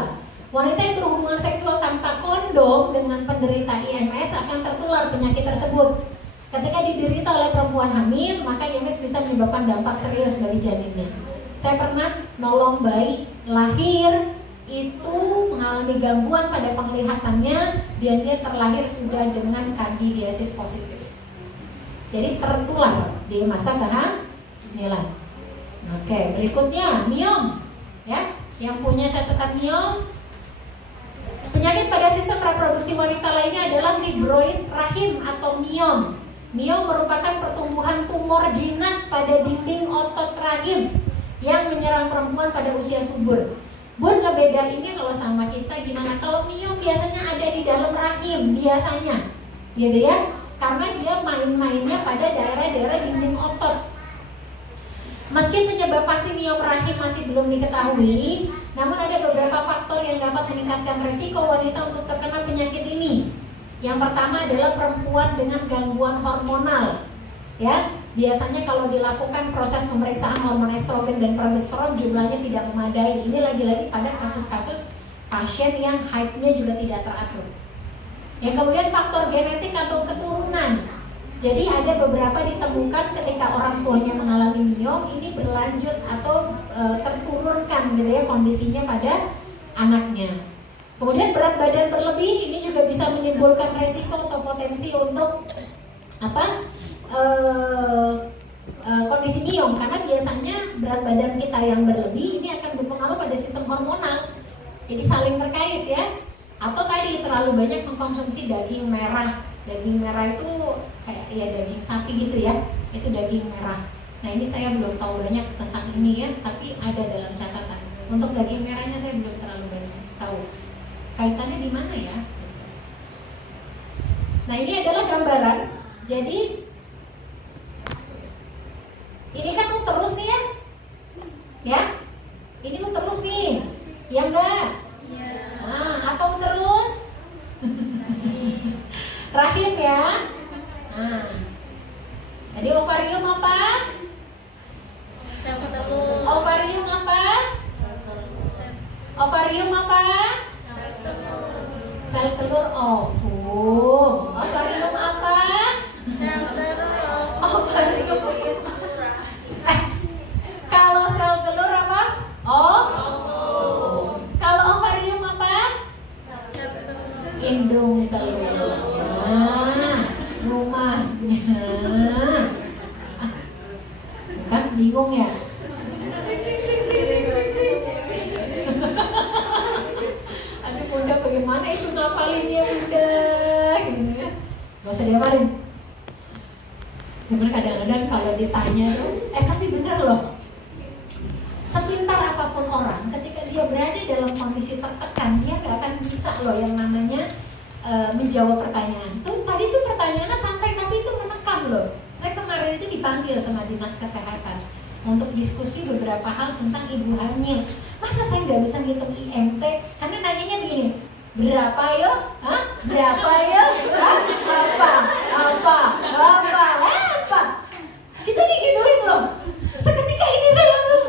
Wanita yang berhubungan seksual tanpa kondom dengan penderita IMS akan tertular penyakit tersebut. Ketika diderita oleh perempuan hamil, maka IMS bisa menyebabkan dampak serius bagi janinnya. Saya pernah nolong bayi lahir itu mengalami gangguan pada penglihatannya, dan dia terlahir sudah dengan kandidiasis positif. Jadi tertular di masa kehamilan. Oke, berikutnya miom, ya, yang punya catatan miom. Penyakit pada sistem reproduksi wanita lainnya adalah fibroid rahim atau miom. Miom merupakan pertumbuhan tumor jinak pada dinding otot rahim yang menyerang perempuan pada usia subur. Bun, ngebedainnya kalau sama kista gimana? Kalau miom biasanya ada di dalam rahim biasanya, gitu ya, karena dia main-mainnya pada daerah-daerah dinding otot. Meski penyebab pasti miom rahim masih belum diketahui, Namun ada beberapa faktor yang dapat meningkatkan resiko wanita untuk terkena penyakit ini. Yang pertama adalah perempuan dengan gangguan hormonal. Ya, biasanya kalau dilakukan proses pemeriksaan hormon estrogen dan progesteron jumlahnya tidak memadai. Ini lagi-lagi pada kasus-kasus pasien yang haidnya juga tidak teratur. Yang kemudian faktor genetik atau keturunan. Jadi ada beberapa ditemukan ketika orang tuanya mengalami miom, ini berlanjut atau terturunkan gitu ya kondisinya pada anaknya. Kemudian berat badan berlebih ini juga bisa menimbulkan resiko atau potensi untuk kondisi miom, karena biasanya berat badan kita yang berlebih ini akan berpengaruh pada sistem hormonal. Jadi saling terkait ya. Atau tadi terlalu banyak mengkonsumsi daging merah. Daging merah itu kayak ya daging sapi gitu ya. Itu daging merah. Nah, ini saya belum tahu banyak tentang ini ya, tapi ada dalam catatan. Untuk daging merahnya saya belum terlalu banyak tahu. Kaitannya di mana ya? Nah, ini adalah gambaran. Jadi ini kan uterus nih ya. Ya. Ini uterus nih. Ya enggak? Ya. Nah, apa uterus? Rahim ya. Nah. Jadi ovarium apa? Ovarium apa? Ovarium apa? Sel telur ovum. Ovarium apa? Sel telur ovarium. Kalau sel telur apa? Ovum. Kalau ovarium apa? Indung telur. Nah, rumahnya. Kan bingung ya? Aduh Bunda, bagaimana itu ngapalinnya Bunda? Gitu ya. Gak usah dihafalin. Bener kadang-kadang kalau ditanya tuh, tapi bener loh. Sepintar apapun orang, ketika dia berada dalam kondisi tertekan, dia gak akan bisa loh yang namanya menjawab pertanyaan. Tadi tuh pertanyaannya santai, tapi itu menekan loh. Saya kemarin itu dipanggil sama dinas kesehatan untuk diskusi beberapa hal tentang ibu hamil. Masa saya nggak bisa ngitung IMT? Karena nanyanya begini, berapa yo? Hah? Berapa yo? Hah? Apa? Kita digituin loh. Seketika ini saya langsung.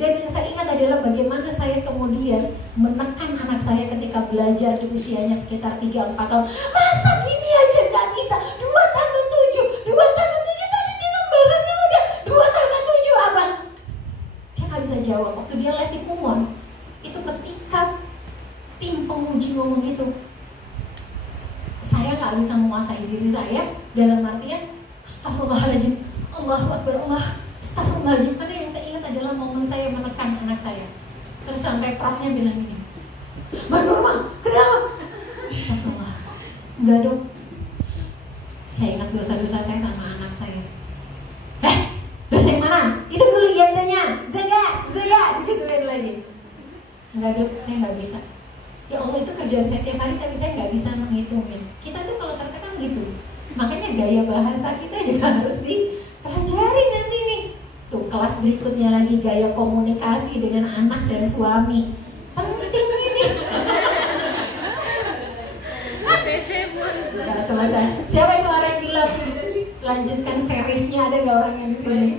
Dan yang saya ingat adalah bagaimana saya kemudian menekan anak saya ketika belajar di usianya sekitar 3-4 tahun. Masa gini aja nggak bisa? 2 tambah 7 tadi di lembarannya udah 2 tambah 7 abang. Dia nggak bisa jawab. Waktu dia les di Kumon, itu ketika tim penguji ngomong gitu, saya nggak bisa menguasai diri saya dalam artian astagfirullahaladzim, Allahu Akbar, astagfirullahaladzim. Karena yang saya ingat adalah momen saya menekan anak saya. Terus sampai profnya bilang gini, Mbak Norma, kenapa? Astagfirullah, enggak dong. Saya ingat dosa-dosa saya sama anak saya. Dosa yang mana? Itu dulu IMT-nya. Zaya, digituin lagi. Enggak dong, saya nggak bisa. Ya Allah, itu kerjaan saya tiap hari, tapi saya nggak bisa menghitungnya. Kita tuh kalau tertekan gitu. Makanya gaya bahasa kita juga harus dipelajari nanti nih. Tuh kelas berikutnya lagi gaya komunikasi dengan anak dan suami. Penting ini. Gak selesai. Siapa yang kemarin bilang lanjutkan seriesnya, ada gak orang yang di sini?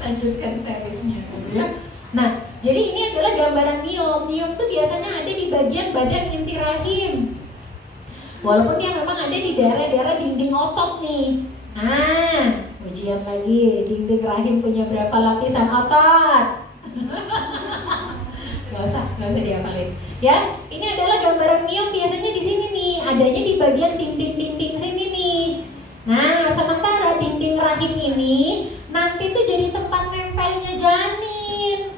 Lanjutkan seriesnya, ya. Nah, jadi ini adalah gambaran miom. Miom tuh biasanya ada di bagian badan inti rahim. Walaupun dia memang ada di daerah-daerah dinding otot nih. Nah, ujian lagi, dinding rahim punya berapa lapisan otot? Gak usah dihafalin. Ya, ini adalah gambaran miom biasanya di sini nih, adanya di bagian dinding-dinding sini nih. Nah, sementara dinding rahim ini nanti tuh jadi tempat nempelnya janin.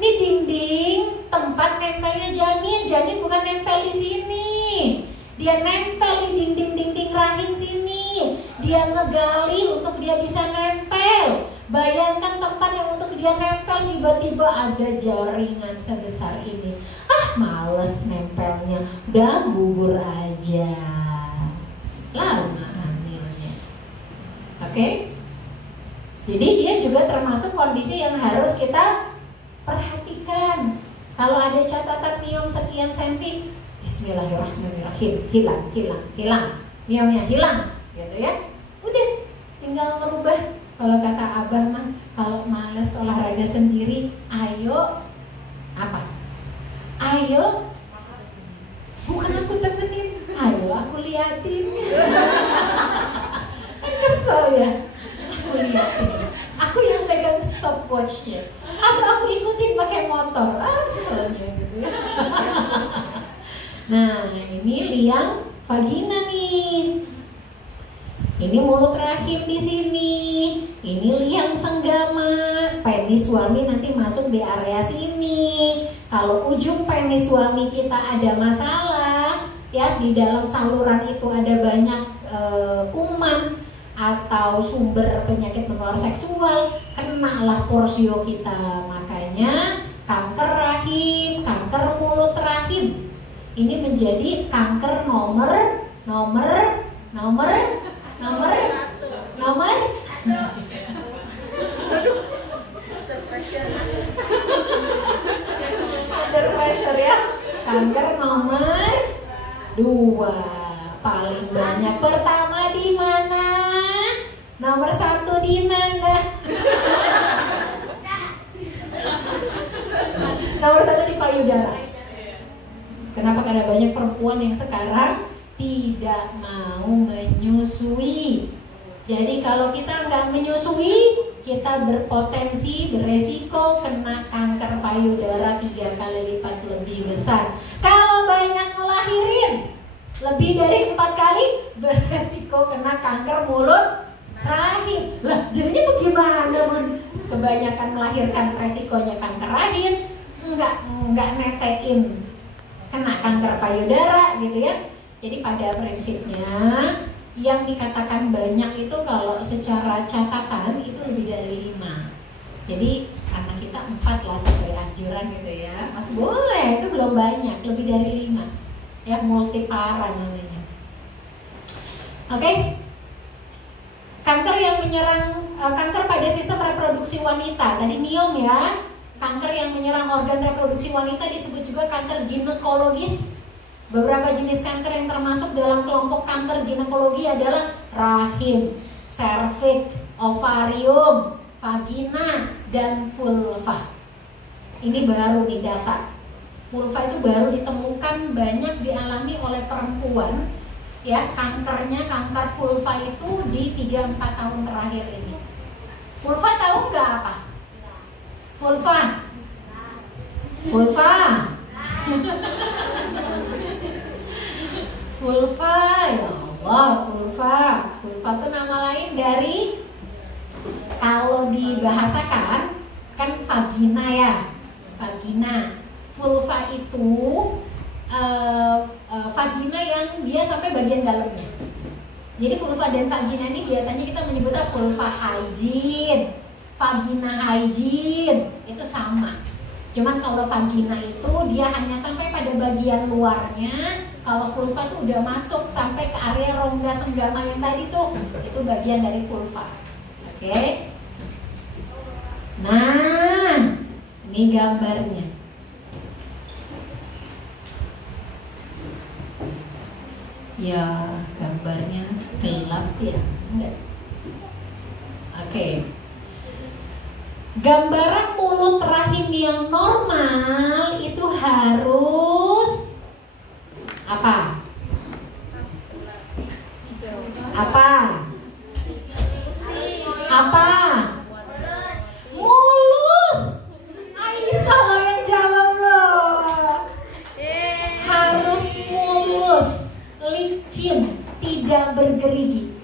Ini dinding tempat nempelnya janin. Janin bukan nempel di sini. Dia nempel di dinding-dinding rahim sini. Dia ngegali untuk dia bisa nempel. Bayangkan tempat yang untuk dia nempel, tiba-tiba ada jaringan sebesar ini. Males nempelnya, udah gugur aja. Lama hamilnya. Oke? Jadi dia juga termasuk kondisi yang harus kita perhatikan. Kalau ada catatan miom sekian senti, bismillahirrahmanirrahim, hilang. Miomnya hilang, gitu ya. Udah, tinggal merubah. Kalau kata Abah mah, kalau males olahraga sendiri, ayo apa? Ayo, bukan aku temenin, ayo aku liatin. Kesel ya, aku liatin. Aku yang pegang stopwatchnya, atau aku ikutin pakai motor, asalnya gitu ya. Nah, ini liang vagina nih. Ini mulut rahim di sini. Ini liang senggama. Penis suami nanti masuk di area sini. Kalau ujung penis suami kita ada masalah, ya di dalam saluran itu ada banyak kuman atau sumber penyakit menular seksual, kenalah porsio kita. Makanya kanker rahim, kanker mulut rahim ini menjadi kanker nomor under pressure ya. Kanker nomor 2 paling banyak. Pertama di mana? Nomor 1 di mana? Nomor 1 di payudara. Kenapa? Karena banyak perempuan yang sekarang tidak mau menyusui. Jadi kalau kita nggak menyusui, kita berpotensi, beresiko kena kanker payudara 3 kali lipat lebih besar. Kalau banyak ngelahirin, lebih dari 4 kali, beresiko kena kanker mulut rahim. Lah, jadinya bagaimana, Bun? Kebanyakan melahirkan resikonya kanker rahim, nggak netein kena kanker payudara gitu ya. Jadi pada prinsipnya yang dikatakan banyak itu kalau secara catatan itu lebih dari 5. Jadi anak kita 4 lah sesuai anjuran gitu ya. Mas boleh, itu belum banyak, lebih dari 5. Ya, multipara namanya. Oke. Kanker yang menyerang kanker pada sistem reproduksi wanita. Tadi miom ya. Kanker yang menyerang organ reproduksi wanita disebut juga kanker ginekologis. Beberapa jenis kanker yang termasuk dalam kelompok kanker ginekologi adalah rahim, serviks, ovarium, vagina, dan vulva. Ini baru nih data. Vulva itu baru ditemukan banyak dialami oleh perempuan. Ya, kanker vulva itu di 3-4 tahun terakhir ini. Vulva tahu nggak apa? Vulva vulva, ya Allah, vulva itu nama lain dari, kalau dibahasakan kan vagina ya, vagina. Vulva itu vagina yang dia sampai bagian dalamnya. Jadi vulva dan vagina ini biasanya kita menyebutnya vulva hygiene, vagina hygiene, itu sama. Cuman kalau vagina itu dia hanya sampai pada bagian luarnya. Kalau vulva tuh udah masuk sampai ke area rongga senggama yang tadi tuh, itu bagian dari vulva. Oke. Nah, ini gambarnya. Ya, gambarnya gelap ya. Enggak. Oke. Gambaran mulut rahim yang normal itu harus apa? Mulus. Aisyah lo yang jawab lo. Harus mulus, licin, tidak bergerigi.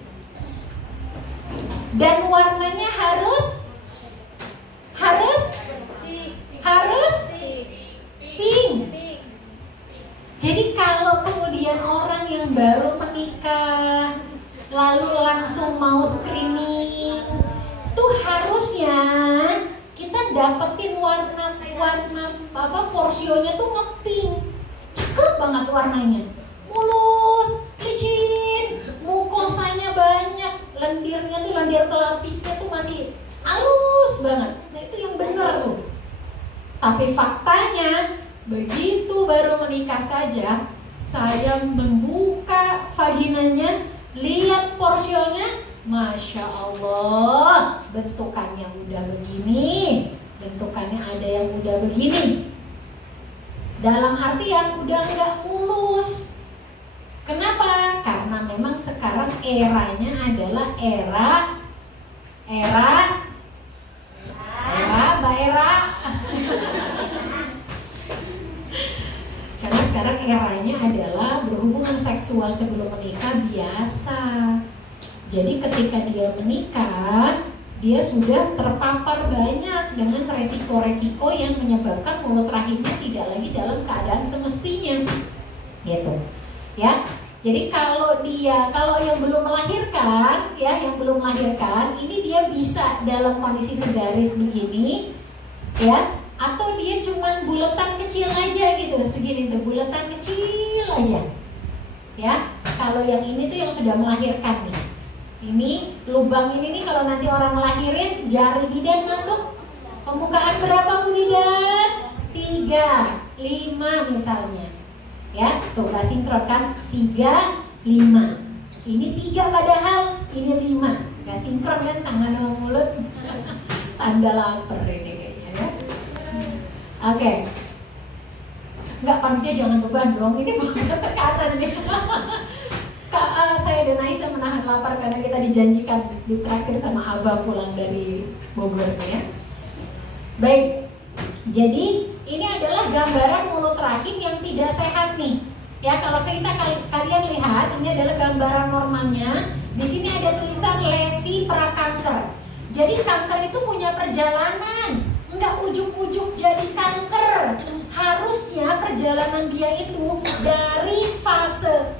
Dan warnanya harus pink. Jadi kalau kemudian orang yang baru menikah lalu langsung mau screening, tuh harusnya kita dapetin warna porsionya tuh ngepink. Cakep banget warnanya. Mulus, licin, mukosanya banyak, lendirnya tuh, lendir pelapisnya tuh masih halus banget. Nah itu yang bener tuh. Tapi faktanya begitu baru menikah saja, saya membuka vaginanya, lihat porsionya, Masya Allah, bentukannya udah begini, bentukannya ada yang udah begini. Dalam artian udah nggak mulus. Kenapa? Karena memang sekarang eranya adalah era Mbak Era. Karena sekarang eranya adalah berhubungan seksual sebelum menikah biasa. Jadi ketika dia menikah, dia sudah terpapar banyak dengan resiko-resiko yang menyebabkan mulut rahimnya tidak lagi dalam keadaan semestinya, gitu. Ya, jadi kalau yang belum melahirkan, ini dia bisa dalam kondisi segaris begini, ya, atau dia cuman bulatan kecil aja gitu, segini tuh, bulatan kecil aja, ya. Kalau yang ini tuh yang sudah melahirkan nih. Ini lubang ini nih kalau nanti orang melahirin jari bidan masuk. Pembukaan berapa bidan? 3, 5 misalnya. Ya, tuh gak sinkron kan? 3, 5. Ini 3 padahal ini 5. Gak sinkron kan tangan sama mulut? Tanda lapar ini kayaknya ya. Oke. Enggak, panitia jangan beban dong. Ini bukan tekanan nih. Saya dan Aisyah menahan lapar karena kita dijanjikan ditraktir sama Abah pulang dari Bogor ya. Baik, jadi ini adalah gambaran mulut rahim yang tidak sehat nih. Ya, kalau kalian lihat, ini adalah gambaran normalnya. Di sini ada tulisan lesi prakanker. Jadi kanker itu punya perjalanan, nggak ujuk-ujuk jadi kanker. Harusnya perjalanan dia itu dari fase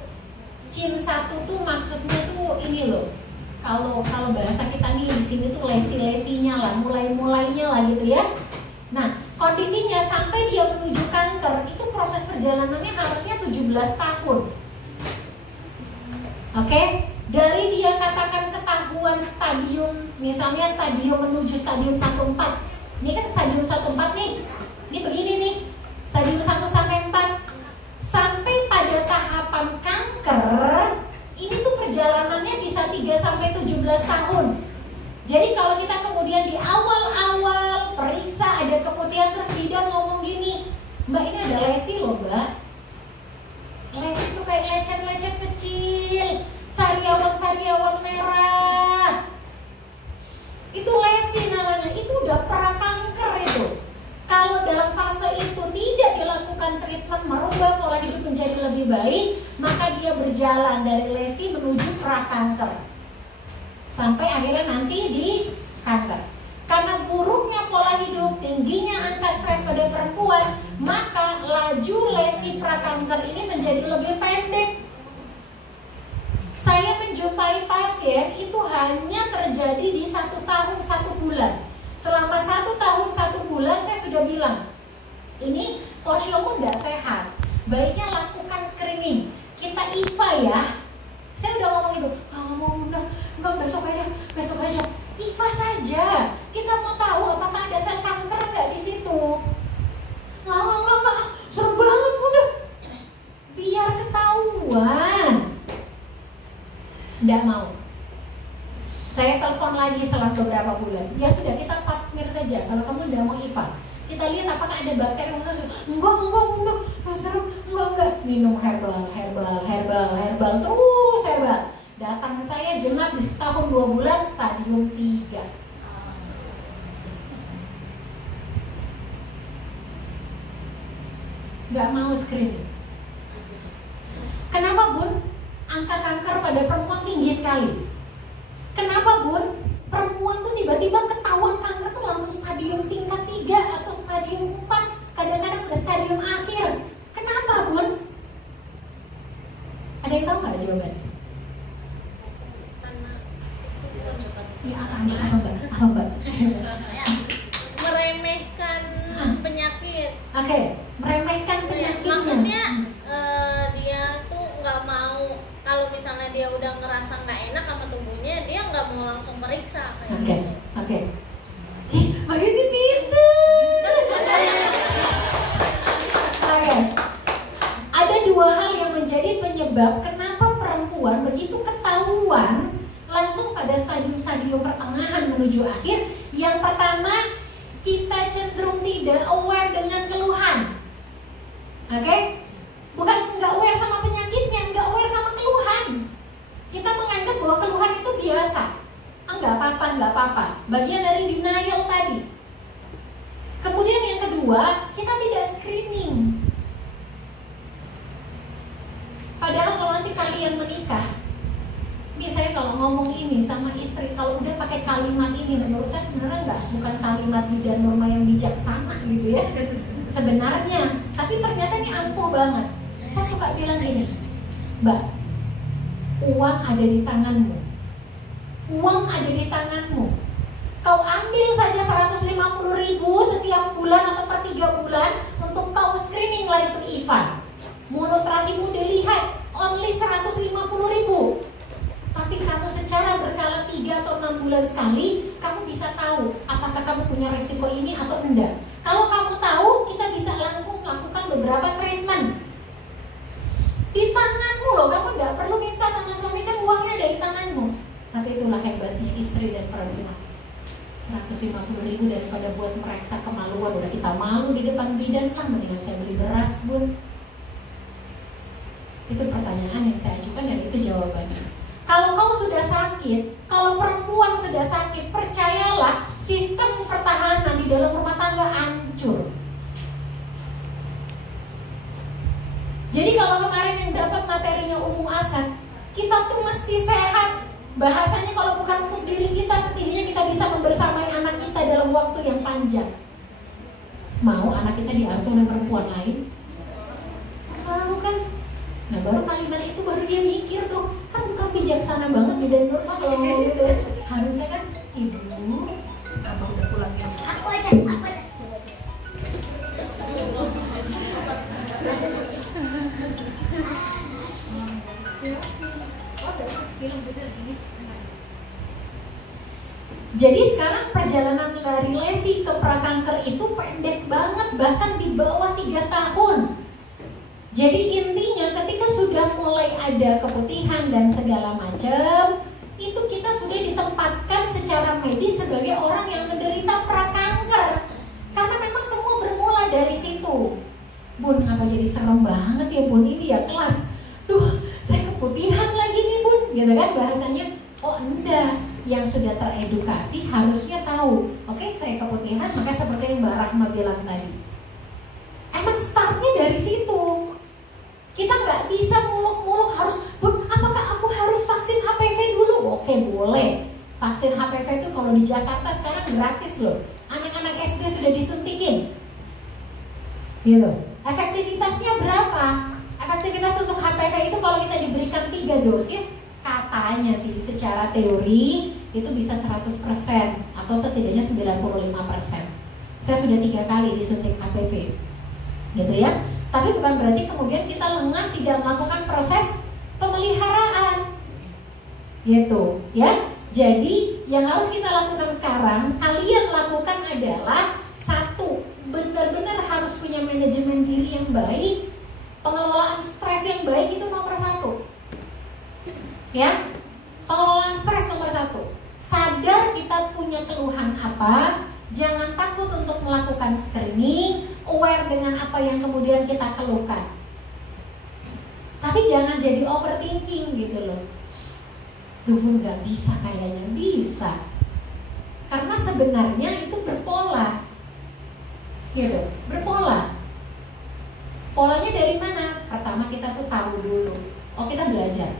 Cin 1 tuh maksudnya tuh ini loh. Kalau bahasa kita nih di sini tuh lesi-lesinya lah, mulai-mulainya lah gitu ya. Nah, kondisinya sampai dia menuju kanker itu proses perjalanannya harusnya 17 tahun. Oke? Dari dia katakan ketahuan stadium, misalnya stadium menuju stadium 1-4. Ini kan stadium 1-4 nih. Ini begini nih. Stadium 1 sampai 4. Sampai pada tahapan kanker, ini tuh perjalanannya bisa 3-17 tahun. Jadi kalau kita kemudian di awal-awal periksa ada keputihan terus bidan ngomong gini, Mbak ini ada lesi loh Mbak. Lesi tuh kayak lecet-lecet kecil, sariawan-sariawan merah. Itu lesi namanya, itu udah prakanker itu. Kalau dalam fase itu tidak dilakukan treatment merubah pola hidup menjadi lebih baik, maka dia berjalan dari lesi menuju prakanker sampai akhirnya nanti di kanker. Karena buruknya pola hidup, tingginya angka stres pada perempuan, maka laju lesi prakanker ini menjadi lebih pendek. Saya menjumpai pasien itu hanya terjadi di 1 tahun 1 bulan. Selama 1 tahun 1 bulan saya sudah bilang, ini porsiomu tidak sehat, baiknya lakukan screening. Kita IVA ya. Saya udah ngomong itu, enggak besok aja. IVA saja. Kita mau tahu apakah ada sel kanker nggak di situ. Enggak, serem banget udah. Biar ketahuan. Nggak mau. Saya telepon lagi selang beberapa bulan. Ya sudah, kita pap smear saja. Kalau kamu udah mau IVA, kita lihat apakah ada bakteri khusus. Enggak, serem, enggak. Minum herbal, terus herbal. Datang ke saya genap di setahun 2 bulan stadium 3. Nggak mau screening. Kenapa Bun? Angka kanker pada perempuan tinggi sekali. Kenapa Bun? Perempuan tuh tiba-tiba ketahuan kanker tuh langsung stadium tingkat 3 atau stadium 4, kadang-kadang udah stadium akhir. Kenapa Bun? Ada yang tahu nggak jawaban? Ya apa enggak? Meremehkan penyakit. Oke, meremehkan penyakitnya. Maksudnya dia tuh nggak mau, kalau misalnya dia udah ngerasa nggak enak sama tubuhnya, dia nggak mau langsung periksa. Oke. Ih, Mbak Yusi pinter. penyebab kenapa perempuan begitu ketahuan langsung pada stadium-stadium pertengahan menuju akhir. Yang pertama, kita cenderung tidak aware dengan keluhan. Oke? Bukan nggak aware sama penyakitnya, nggak aware sama keluhan. Kita menganggap bahwa keluhan itu biasa. Nggak apa-apa. Bagian dari denial tadi. Kemudian yang kedua, kita tidak screening. Padahal kalau nanti kalian menikah, ini saya kalau ngomong ini sama istri, kalau udah pakai kalimat ini, menurut saya sebenarnya bukan kalimat bidan norma yang bijaksana gitu ya sebenarnya, tapi ternyata ini ampuh banget. Saya suka bilang ini, Mbak, uang ada di tanganmu. Uang ada di tanganmu. Kau ambil saja 150.000 setiap bulan atau per 3 bulan untuk kau screening lah itu Ivan. Mulut rahimmu dilihat, only 150.000. Tapi kamu secara berkala 3 atau 6 bulan sekali, kamu bisa tahu apakah kamu punya resiko ini atau enggak. Kalau kamu tahu, kita bisa lakukan beberapa treatment. Di tanganmu loh, kamu nggak perlu minta sama suami, kan uangnya ada di tanganmu. Tapi itulah hebatnya istri dan perempuan. 150.000 daripada buat mereksa kemaluan, udah kita malu di depan bidan lah, mendingan saya beli beras, Bun. Itu pertanyaan yang saya ajukan dan itu jawabannya. Kalau kau sudah sakit, kalau perempuan sudah sakit, percayalah sistem pertahanan di dalam rumah tangga hancur. Jadi kalau kemarin yang dapat materinya Ummu Asad, kita tuh mesti sehat. Bahasanya kalau bukan untuk diri kita, setidaknya kita bisa membersamai anak kita dalam waktu yang panjang. Mau anak kita diasuh oleh perempuan lain? Mau kan? Nah baru kalimat itu baru dia mikir tuh, kan bukan bijaksana banget di dan normal kalau ngomong gitu. Harusnya kan, ibu, apa udah pulang ya? Aku aja. Jadi sekarang perjalanan relasi ke prakanker itu pendek banget, bahkan di bawah 3 tahun. Jadi intinya ketika sudah mulai ada keputihan dan segala macam, itu kita sudah ditempatkan secara medis sebagai orang yang menderita prakanker. Karena memang semua bermula dari situ. Bun, apa jadi serem banget ya Bun, ini ya kelas. Duh, saya keputihan lagi nih Bun, gitu kan bahasanya. Oh enggak, yang sudah teredukasi harusnya tahu. Oke, saya keputihan, maka seperti yang Mbak Rahma bilang tadi, emang startnya dari situ. Kita nggak bisa muluk-muluk harus, Bun, apakah aku harus vaksin HPV dulu? Oke, boleh. Vaksin HPV itu kalau di Jakarta sekarang gratis loh. Anak-anak SD sudah disuntikin. Gitu. Efektivitasnya berapa? Efektivitas untuk HPV itu kalau kita diberikan 3 dosis, katanya sih secara teori itu bisa 100% atau setidaknya 95%. Saya sudah 3 kali disuntik HPV, gitu ya. Tapi bukan berarti kemudian kita lengah tidak melakukan proses pemeliharaan, gitu ya. Jadi yang harus kita lakukan sekarang, kalian lakukan adalah 1, benar-benar harus punya manajemen diri yang baik, pengelolaan stres yang baik itu nomor 1. Ya, pengelolaan stres nomor 1. Sadar kita punya keluhan apa, jangan takut untuk melakukan screening, aware dengan apa yang kemudian kita keluhkan. Tapi jangan jadi overthinking gitu loh. Tuh nggak bisa kayaknya, bisa. Karena sebenarnya itu berpola, gitu, berpola. Polanya dari mana? Pertama kita tuh tahu dulu. Oh kita belajar.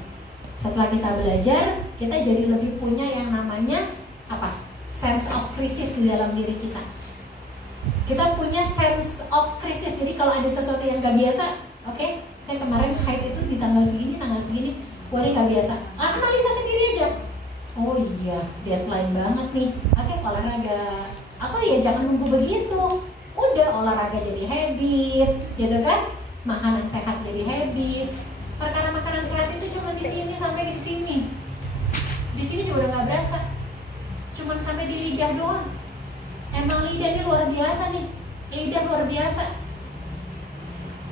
Setelah kita belajar, kita jadi lebih punya yang namanya apa? Sense of crisis di dalam diri kita. Kita punya sense of crisis. Jadi kalau ada sesuatu yang nggak biasa, oke, saya kemarin haid itu di tanggal segini, wah ini nggak biasa. Analisa sendiri aja. Oh iya, deadline banget nih. Oke, olahraga. Atau ya jangan nunggu begitu. Udah olahraga jadi habit, gitu kan? Makanan sehat jadi habit. Perkara makanan sehat itu cuma di sini sampai di sini. Di sini juga udah nggak berasa. Cuma sampai di lidah doang. Emang lidah ini luar biasa nih. Lidah luar biasa.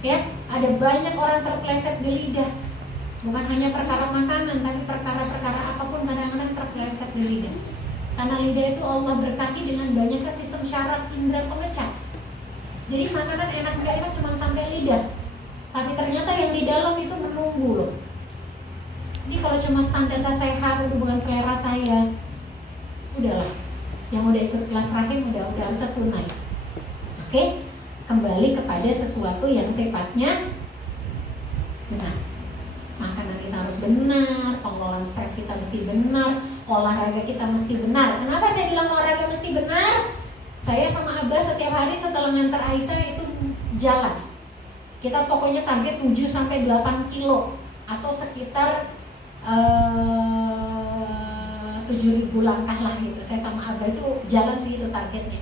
Ya, ada banyak orang terpleset di lidah. Bukan hanya perkara makanan, tapi perkara-perkara apapun kadang-kadang terpeleset di lidah. Karena lidah itu Allah berkati dengan banyaknya sistem syaraf indera pemecah. Jadi makanan enak nggak enak cuma sampai lidah, tapi ternyata yang di dalam itu menunggu loh. Jadi kalau cuma standar sehat itu bukan selera saya, udahlah. Yang udah ikut kelas rahim udah usah tunai. Oke, kembali kepada sesuatu yang sifatnya benar. Makanan kita harus benar, pengelolaan stres kita mesti benar, olahraga kita mesti benar. Kenapa saya bilang olahraga mesti benar? Saya sama Abah setiap hari setelah ngantar Aisyah itu jalan. Kita pokoknya target 7-8 kilo atau sekitar 7.000 langkah lah gitu. Saya sama Abah itu jalan sih itu targetnya.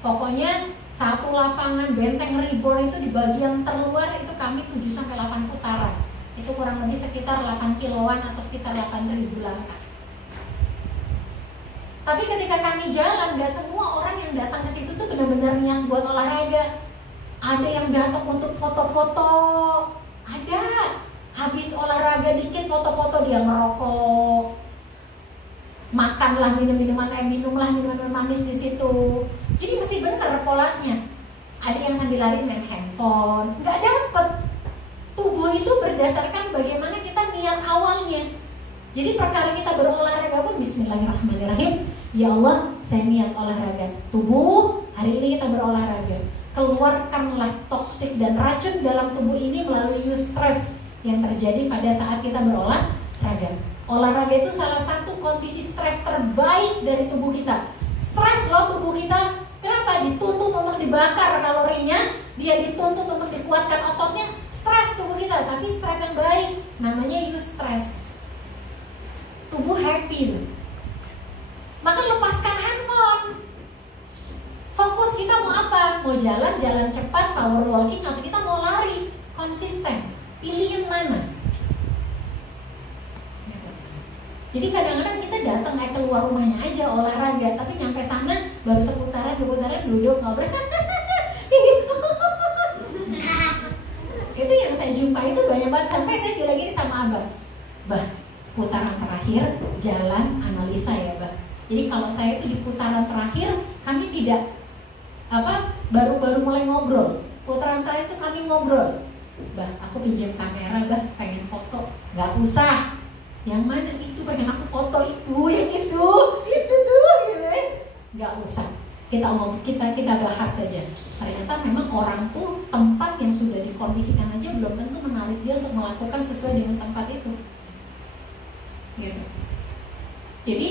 Pokoknya satu lapangan benteng reborn itu di bagian terluar itu kami 7-8 putaran. Itu kurang lebih sekitar 8 kiloan atau sekitar 8.000 langkah. Tapi ketika kami jalan, gak semua orang yang datang ke situ tuh benar-benar niat buat olahraga. Ada yang datang untuk foto-foto, ada. Habis olahraga dikit foto-foto dia ngerokok, makanlah minumlah minuman manis di situ. Jadi mesti bener polanya. Ada yang sambil lari main handphone, nggak dapet. Tubuh itu berdasarkan bagaimana kita niat awalnya. Jadi perkara kita berolahraga pun Bismillahirrahmanirrahim. Ya Allah, saya niat olahraga. Tubuh, hari ini kita berolahraga. Keluarkanlah toksik dan racun dalam tubuh ini melalui eustress yang terjadi pada saat kita berolahraga. Olahraga itu salah satu kondisi stres terbaik dari tubuh kita. Stres loh tubuh kita. Kenapa? Dituntut untuk dibakar kalorinya, dia dituntut untuk dikuatkan ototnya. Stres tubuh kita, tapi stres yang baik, namanya eustress. Tubuh happy. Maka lepaskan handphone. Fokus kita mau apa? Mau jalan cepat, power walking, atau kita mau lari konsisten. Pilih yang mana? Jadi kadang-kadang kita datang keluar rumahnya aja olahraga, tapi nyampe sana baru seputaran, 2 putaran duduk ngobrol. Itu yang saya jumpa itu banyak banget. Sampai saya bilang gini sama Abah, Bah, putaran terakhir jalan analisa ya Bah. Jadi kalau saya itu di putaran terakhir kami tidak baru mulai ngobrol. Putaran terakhir itu kami ngobrol. Bah, aku pinjam kamera Bah, pengen foto. Gak usah. Yang mana itu pengen aku foto itu, yang itu tuh gitu. Gak usah. Kita bahas saja. Ternyata memang orang tuh tempat yang sudah dikondisikan aja belum tentu menarik dia untuk melakukan sesuai dengan tempat itu. Gitu. Jadi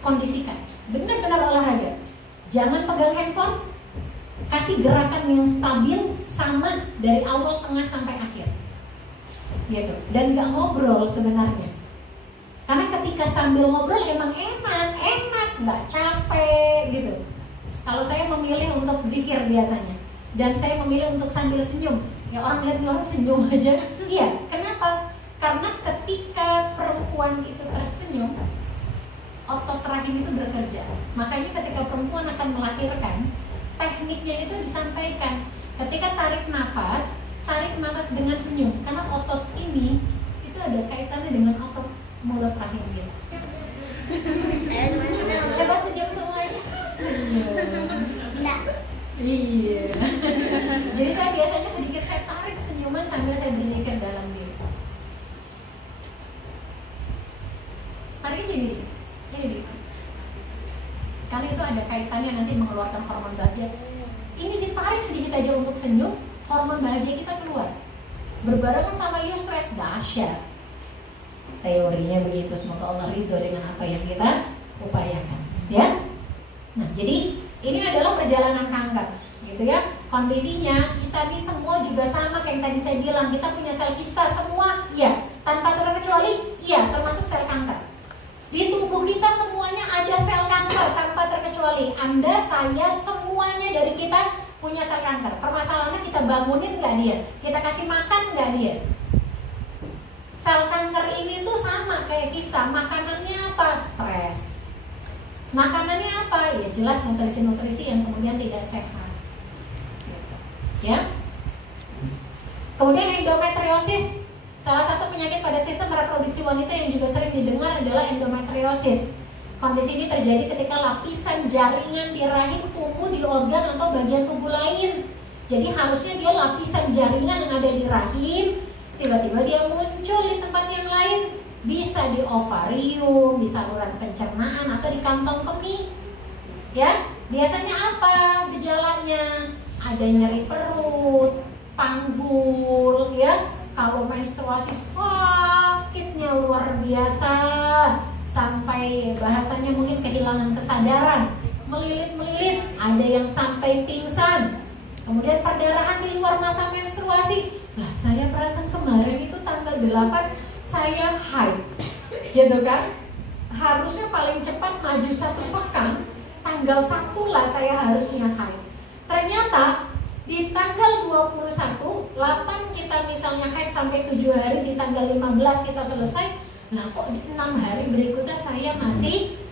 kondisikan, benar-benar olahraga. Jangan pegang handphone. Kasih gerakan yang stabil sama dari awal, tengah sampai akhir. Gitu. Dan gak ngobrol sebenarnya. Karena ketika sambil ngobrol emang enak, gak capek gitu. Kalau saya memilih untuk zikir biasanya, dan saya memilih untuk sambil senyum. Ya orang lihat orang senyum aja. Iya, kenapa? Karena ketika perempuan itu tersenyum, otot rahim itu bekerja. Makanya ketika perempuan akan melahirkan, tekniknya itu disampaikan. Ketika tarik nafas dengan senyum. Karena otot ini itu ada kaitannya dengan otot mulut rahim gitu. Coba senyum semuanya. Senyum. Iya. Jadi saya biasanya sedikit saya tarik senyuman sambil saya berzikir dalam diri. Tarik ini dikit. Karena itu ada kaitannya nanti mengeluarkan hormon bahagia. Ini ditarik sedikit aja untuk senyum, hormon bahagia kita keluar. Berbarengan sama eustress, dahsyat. Teorinya begitu, semoga Allah ridho dengan apa yang kita upayakan, ya. Nah, jadi ini adalah perjalanan kanker, gitu ya. Kondisinya kita nih semua juga sama kayak yang tadi saya bilang, kita punya sel kista semua, iya. Tanpa terkecuali, iya, termasuk sel kanker. Di tubuh kita semuanya ada sel kanker tanpa terkecuali. Anda, saya, semuanya dari kita punya sel kanker. Permasalahannya kita bangunin nggak dia? Kita kasih makan nggak dia? Sel kanker ini tuh sama kayak kista. Makanannya apa? Stres. Makanannya apa? Ya jelas nutrisi-nutrisi yang kemudian tidak sehat. Ya. Kemudian endometriosis. Salah satu penyakit pada sistem reproduksi wanita yang juga sering didengar adalah endometriosis. Kondisi ini terjadi ketika lapisan jaringan di rahim tumbuh di organ atau bagian tubuh lain. Jadi harusnya dia lapisan jaringan yang ada di rahim, tiba-tiba dia muncul di tempat yang lain. Bisa di ovarium, di saluran pencernaan, atau di kantong kemih. Ya, biasanya apa gejalanya? Ada nyeri perut, panggul, ya. Kalau menstruasi sakitnya luar biasa, sampai bahasanya mungkin kehilangan kesadaran, melilit-melilit, ada yang sampai pingsan. Kemudian perdarahan di luar masa menstruasi. Lah, saya perasaan kemarin itu tanggal 8 saya haid, gitu kan? Harusnya paling cepat maju 1 pekan, tanggal 1 lah saya harusnya haid. Ternyata di tanggal 21, 8 kita misalnya haid sampai 7 hari, di tanggal 15 kita selesai. Lah kok di 6 hari berikutnya saya masih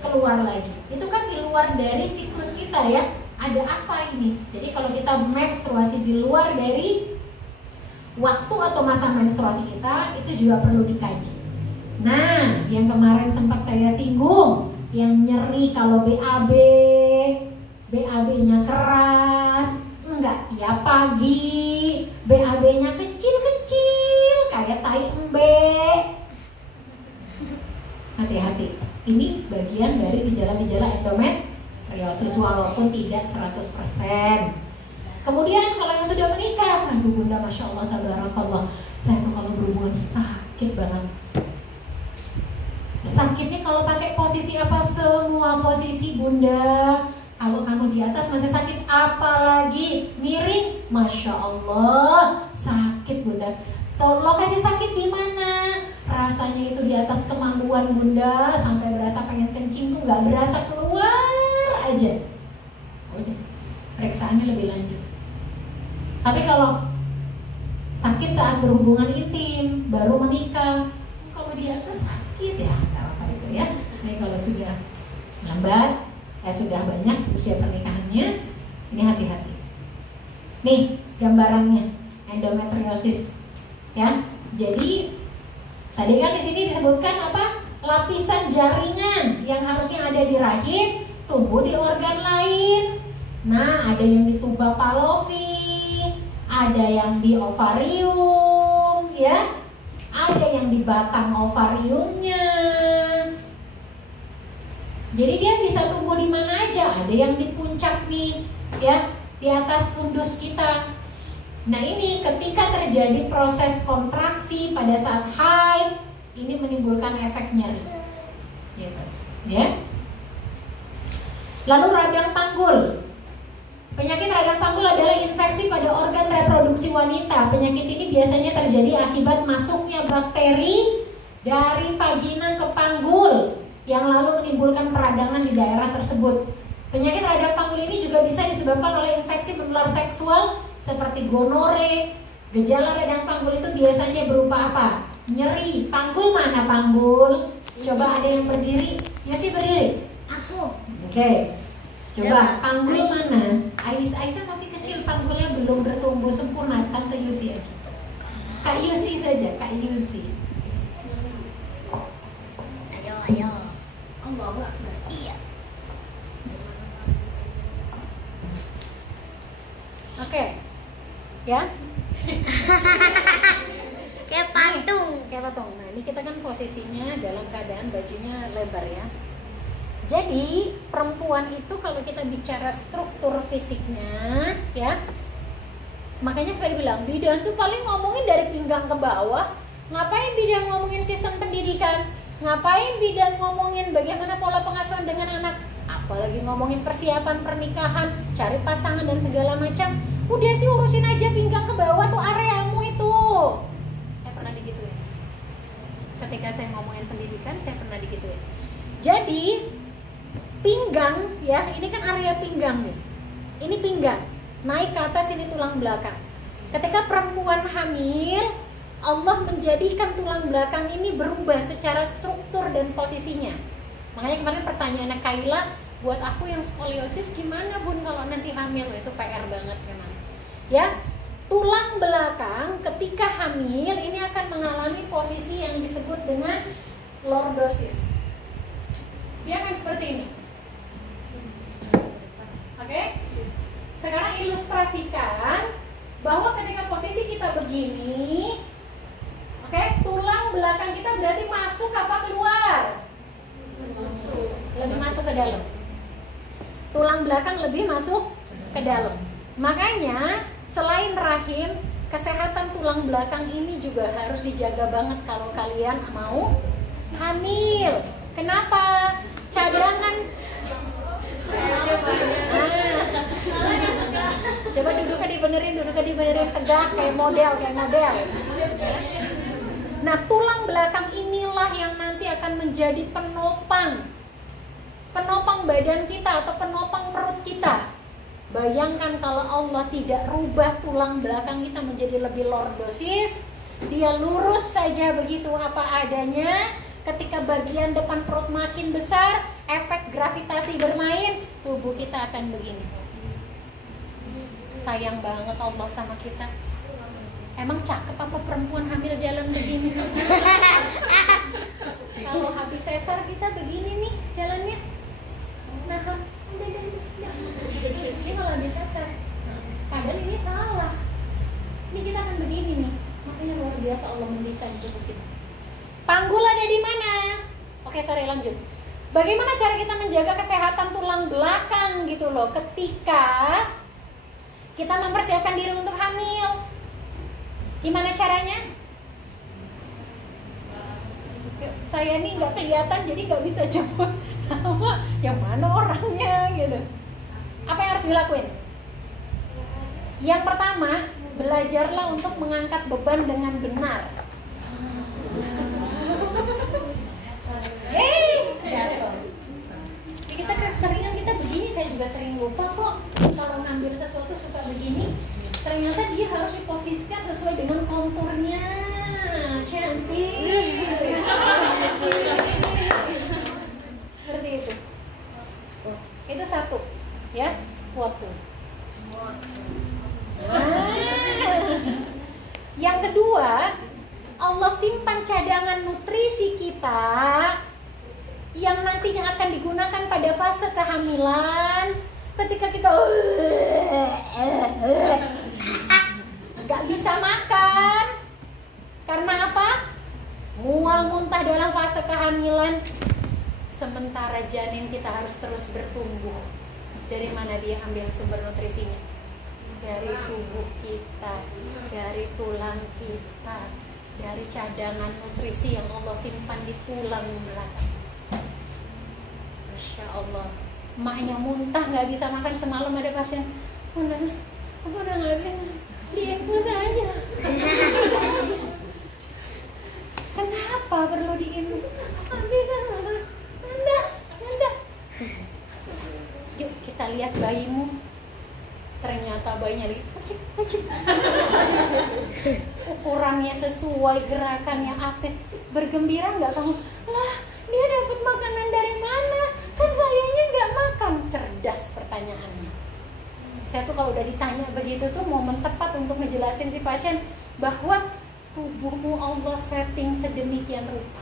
keluar lagi. Itu kan di luar dari siklus kita ya. Ada apa ini? Jadi kalau kita menstruasi di luar dari waktu atau masa menstruasi kita, itu juga perlu dikaji. Nah, yang kemarin sempat saya singgung, yang nyeri kalau BAB, BAB-nya keras, enggak tiap pagi, BAB-nya kecil-kecil kayak tai embe. Hati-hati, ini bagian dari gejala-gejala endometriosis walaupun tidak 100%. Kemudian kalau yang sudah menikah, aduh bunda, masya Allah, tabarakallah, saya tuh kalau berhubungan sakit banget. Sakitnya kalau pakai posisi apa? Semua posisi bunda. Kalau kamu di atas masih sakit, apalagi miring, masya Allah, sakit bunda. Lokasi sakit di mana? Rasanya itu di atas kemaluan bunda, sampai berasa pengen kencing tuh nggak berasa, keluar aja. Udah, periksaannya lebih lanjut. Tapi kalau sakit saat berhubungan intim, baru menikah, kalau di atas sakit ya, nggak apa itu ya. Nah, kalau sudah lambat, sudah banyak usia pernikahannya, ini hati-hati. Nih gambarannya endometriosis, ya. Jadi tadi kan di sini disebutkan apa? Lapisan jaringan yang harusnya ada di rahim tumbuh di organ lain. Nah, ada yang di tuba Pavlovi, ada yang di ovarium, ya, ada yang di batang ovariumnya. Jadi dia bisa tumbuh di mana aja. Ada yang di puncak nih, ya, di atas fundus kita. Nah, ini ketika terjadi proses kontraksi pada saat haid, ini menimbulkan efek nyeri, gitu, ya. Lalu radang panggul. Penyakit radang panggul adalah infeksi pada organ reproduksi wanita. Penyakit ini biasanya terjadi akibat masuknya bakteri dari vagina ke panggul yang lalu menimbulkan peradangan di daerah tersebut. Penyakit radang panggul ini juga bisa disebabkan oleh infeksi menular seksual seperti gonore. Gejala radang panggul itu biasanya berupa apa? Nyeri. Panggul mana panggul? Coba ada yang berdiri. Yosi berdiri. Aku. Oke. Coba panggul mana? Aisyah masih kecil, panggulnya belum bertumbuh sempurna. Tante Yusi aja. Kak Yusi saja, Kak Yusi. Ayo. Oh, enggak. Iya. Oke. Ya. Kayak patung. Nah, ini kita kan posisinya dalam keadaan bajunya lebar ya. Jadi perempuan itu kalau kita bicara struktur fisiknya, ya, makanya suka dibilang bidan tuh paling ngomongin dari pinggang ke bawah. Ngapain bidan ngomongin sistem pendidikan? Ngapain bidan ngomongin bagaimana pola pengasuhan dengan anak? Apalagi ngomongin persiapan pernikahan, cari pasangan dan segala macam. Udah sih urusin aja pinggang ke bawah tuh areamu itu. Saya pernah digituin. Ketika saya ngomongin pendidikan, saya pernah digituin. Jadi pinggang, ya, ini kan area pinggang nih. Ini pinggang, naik ke atas, ini tulang belakang. Ketika perempuan hamil, Allah menjadikan tulang belakang ini berubah secara struktur dan posisinya. Makanya kemarin pertanyaannya Kaila, buat aku yang skoliosis gimana bun kalau nanti hamil? Itu PR banget memang. Ya, tulang belakang ketika hamil ini akan mengalami posisi yang disebut dengan lordosis. Dia akan seperti ini. Oke? Sekarang ilustrasikan bahwa ketika posisi kita begini, oke, tulang belakang kita berarti masuk apa keluar? Lebih masuk ke dalam. Tulang belakang lebih masuk ke dalam. Makanya selain rahim, kesehatan tulang belakang ini juga harus dijaga banget kalau kalian mau hamil. Kenapa? Cadangan. Coba duduknya dibenerin tegak kayak model. Nah, tulang belakang inilah yang nanti akan menjadi penopang badan kita atau penopang perut kita. Bayangkan kalau Allah tidak rubah tulang belakang kita menjadi lebih lordosis, dia lurus saja begitu apa adanya. Ketika bagian depan perut makin besar, efek gravitasi bermain, tubuh kita akan begini. Sayang banget Allah sama kita. Emang cakep apa perempuan hamil jalan begini? Kalau habis sesar kita begini nih jalannya. Nah, ini kalau habis sesar. Padahal ini salah. Ini kita akan begini nih. Makanya luar biasa Allah mendesain tubuh kita. Panggul ada di mana? Oke, sorry, lanjut. Bagaimana cara kita menjaga kesehatan tulang belakang gitu loh ketika kita mempersiapkan diri untuk hamil? Gimana caranya? Saya nih nggak kelihatan jadi nggak bisa jawab nama yang mana orangnya gitu. Apa yang harus dilakuin? Yang pertama, belajarlah untuk mengangkat beban dengan benar. Jatuh. Kita keseringan kita begini, saya juga sering lupa kok kalau ngambil sesuatu suka begini. Ternyata dia harus diposisikan sesuai dengan konturnya. Cantik. Seperti itu. Itu satu, ya, squat tuh. Yang kedua, Allah simpan cadangan nutrisi kita yang nantinya akan digunakan pada fase kehamilan. Ketika kita gak bisa makan, karena apa? Mual muntah dalam fase kehamilan. Sementara janin kita harus terus bertumbuh. Dari mana dia ambil sumber nutrisinya? Dari tubuh kita, dari tulang kita, dari cadangan nutrisi yang Allah simpan di tulang belakang. Masya Allah. Emaknya muntah gak bisa makan. Semalam ada pasien, aku udah gak bisa, diinfus aja. Kenapa perlu diinfus? Gak bisa, enggak. Yuk kita lihat bayimu. Ternyata bayinya ukurannya sesuai, gerakannya aktif, bergembira nggak tahu lah dia dapat makanan dari mana, kan sayanya nggak makan. Cerdas pertanyaannya. Saya tuh kalau udah ditanya begitu tuh momen tepat untuk ngejelasin si pasien bahwa tubuhmu Allah setting sedemikian rupa.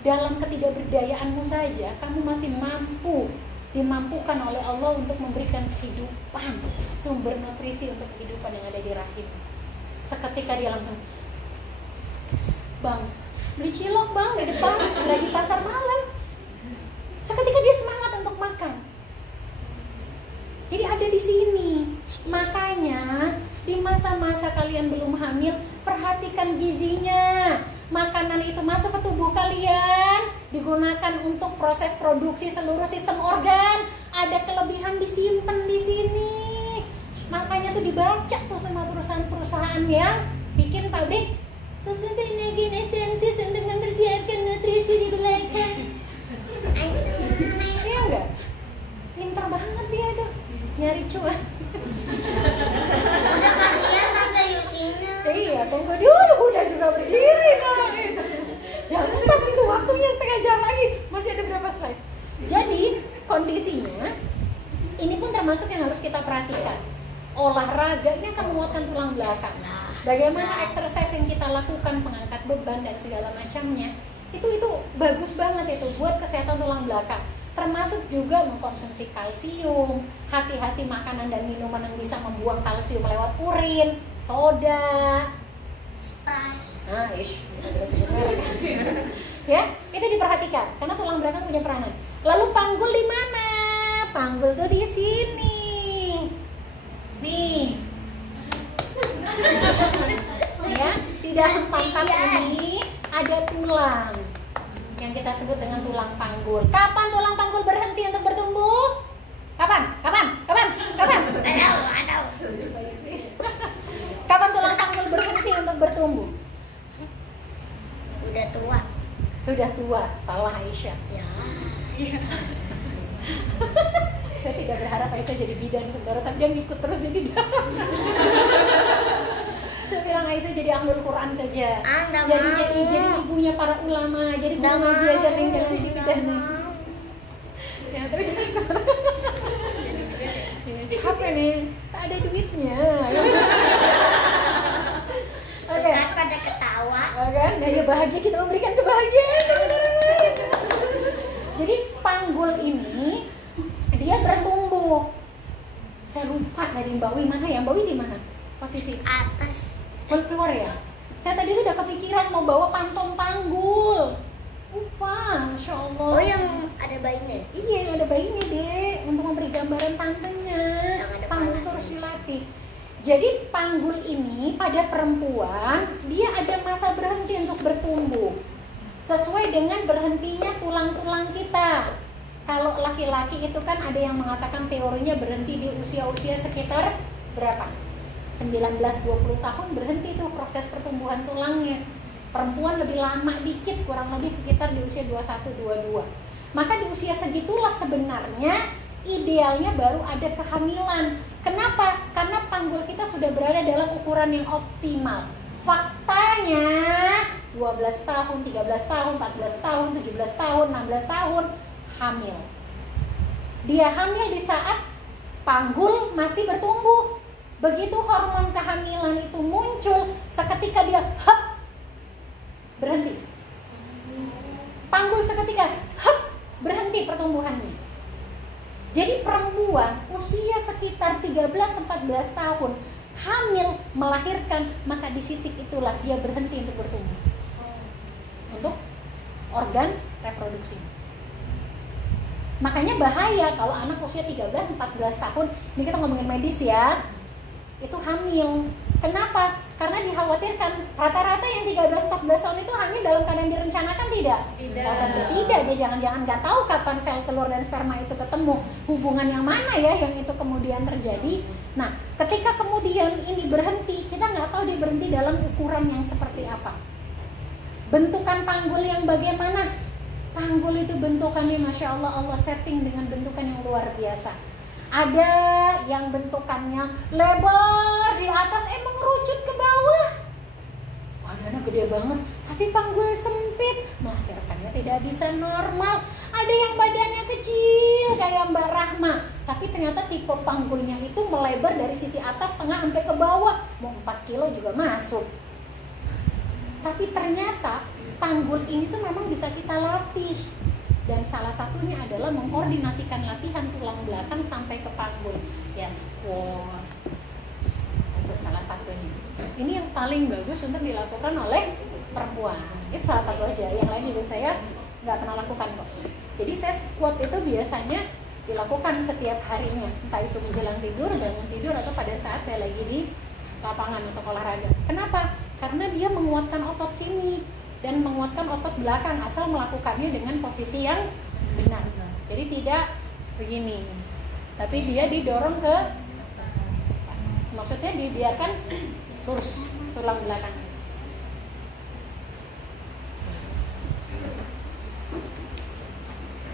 Dalam ketidakberdayaanmu saja kamu masih dimampukan oleh Allah untuk memberikan kehidupan, sumber nutrisi untuk kehidupan yang ada di rahim. Seketika dia langsung, bang, beli cilok bang di depan, lagi pasar malam. Seketika dia semangat untuk makan. Jadi ada di sini. Makanya di masa-masa kalian belum hamil, perhatikan gizinya. Makanan itu masuk ke tubuh kalian, digunakan untuk proses produksi seluruh sistem organ. Ada kelebihan disimpan di sini. Makanya tuh dibaca tuh sama perusahaan-perusahaan yang bikin pabrik. Terus bikin esensi untuk mempersiapkan nutrisi di belakang. Iya enggak? Pinter banget dia tuh nyari cuan. Udah kasihan Tante Yusinya. Iya, tunggu dulu, udah juga berdiri nah. Jangan lupa itu waktunya setengah jam lagi. Masih ada berapa slide? Jadi kondisinya ini pun termasuk yang harus kita perhatikan. olahraga, ini akan menguatkan tulang belakang. Bagaimana exercise yang kita lakukan, pengangkat beban dan segala macamnya, itu bagus banget itu buat kesehatan tulang belakang. Termasuk juga mengkonsumsi kalsium. Hati-hati makanan dan minuman yang bisa membuang kalsium lewat urin, soda, ya, itu diperhatikan karena tulang belakang punya peranan. Lalu panggul di mana? Panggul tuh di sini. Nih. Ya, di dalam pangkal ini ada tulang yang kita sebut dengan tulang panggul. Kapan tulang panggul berhenti untuk bertumbuh? Kapan? Kapan tulang panggul berhenti untuk bertumbuh? Udah tua. Sudah tua, salah Aisyah. Ya. Saya tidak berharap Aisyah jadi bidan sebenarnya, tapi dia ngikut terus jadi dia. Saya bilang Aisyah jadi ahlul Quran saja. Jadi ibunya para ulama, jadi guru ngaji aja yang jangan jadi bidan. Ya, tapi dia ikut. Capek nih, tak ada duitnya. Oke. Pada ketawa. Kan? Gaya bahagia, kita memberikan kebahagiaan. Jadi panggul ini dia bertumbuh. Saya lupa tadi Mbak Wi mana ya? Mbak Wi di mana? Posisi Atas. Keluar ya? Saya tadi udah kepikiran mau bawa pantong panggul. Lupa, Masya Allah. Oh, yang ada bayinya? Iya, yang ada bayinya deh. Untuk memberi gambaran tantenya. Panggul itu harus dilatih. Jadi panggul ini pada perempuan dia ada masa berhenti untuk bertumbuh sesuai dengan berhentinya tulang-tulang kita. Kalau laki-laki itu kan ada yang mengatakan teorinya berhenti di usia-usia sekitar berapa? 19-20 tahun berhenti tuh proses pertumbuhan tulangnya. Perempuan lebih lama dikit, kurang lebih sekitar di usia 21-22. Maka di usia segitulah sebenarnya idealnya baru ada kehamilan. Kenapa? Karena panggul kita sudah berada dalam ukuran yang optimal. Faktanya 12 tahun, 13 tahun, 14 tahun, 17 tahun, 16 tahun hamil. Dia hamil di saat panggul masih bertumbuh. Begitu hormon kehamilan itu muncul, seketika dia berhenti. Panggul seketika berhenti pertumbuhannya. Jadi perempuan usia sekitar 13-14 tahun hamil melahirkan, maka di titik itulah dia berhenti untuk bertumbuh. Untuk organ reproduksi. Makanya bahaya kalau anak usia 13-14 tahun, ini kita ngomongin medis ya, itu hamil. Kenapa? Karena dikhawatirkan rata-rata yang 13-14 tahun itu hamil dalam keadaan direncanakan tidak? Tidak. Tentu tidak. Dia jangan-jangan nggak tahu kapan sel telur dan sperma itu ketemu, hubungan yang mana ya yang itu kemudian terjadi. Nah, ketika kemudian ini berhenti, kita nggak tahu dia berhenti dalam ukuran yang seperti apa. Bentukan panggul yang bagaimana? Panggul itu bentukannya Masya Allah, Allah setting dengan bentukan yang luar biasa. Ada yang bentukannya lebar di atas mengerucut ke bawah. Badannya gede banget, tapi panggul sempit, melahirkannya tidak bisa normal. Ada yang badannya kecil kayak Mbak Rahma, tapi ternyata tipe panggulnya itu melebar dari sisi atas tengah sampai ke bawah, mau 4 kilo juga masuk. Tapi ternyata panggul ini tuh memang bisa kita latih. Dan salah satunya adalah mengkoordinasikan latihan tulang belakang sampai ke panggul. Ya, squat. Itu salah satunya. Ini yang paling bagus untuk dilakukan oleh perempuan. Itu salah satu aja. Yang lain juga saya nggak pernah lakukan kok. Jadi saya squat itu biasanya dilakukan setiap harinya. Entah itu menjelang tidur, bangun tidur, atau pada saat saya lagi di lapangan untuk olahraga. Kenapa? Karena dia menguatkan otot sini dan menguatkan otot belakang asal melakukannya dengan posisi yang benar. Jadi tidak begini, tapi dia didorong ke, maksudnya dibiarkan lurus tulang belakang.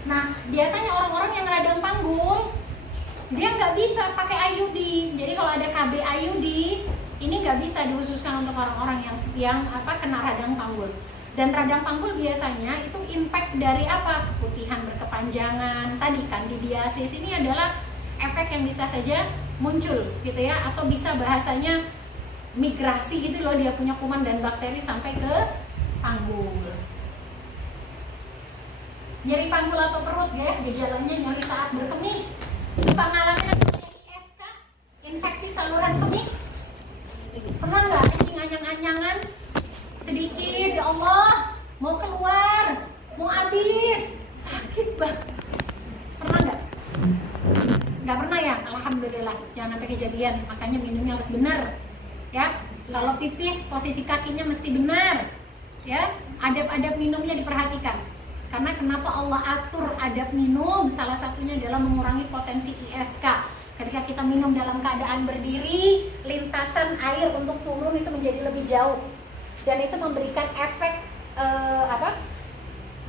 Nah, biasanya orang-orang yang radang panggul dia nggak bisa pakai IUD. Jadi kalau ada KB IUD ini nggak bisa dikhususkan untuk orang-orang yang kena radang panggul. Dan radang panggul biasanya itu impact dari apa? Keputihan berkepanjangan, tadi kandidiasis. Ini adalah efek yang bisa saja muncul gitu ya, atau bisa bahasanya migrasi gitu loh, dia punya kuman dan bakteri sampai ke panggul. Nyeri panggul atau perut ya, gejalanya nyeri saat berkemih. Pengalaman ISK, infeksi saluran kemih. Pernah nggak kencing anyang-anyangan sedikit, ya Allah, mau keluar, mau habis, sakit banget. Pernah nggak? Nggak pernah ya, alhamdulillah, jangan sampai kejadian. Makanya minumnya harus benar, ya. Kalau pipis posisi kakinya mesti benar, ya. Adab-adab minumnya diperhatikan. Karena kenapa Allah atur adab minum? Salah satunya adalah mengurangi potensi ISK. Ketika kita minum dalam keadaan berdiri, lintasan air untuk turun itu menjadi lebih jauh, dan itu memberikan efek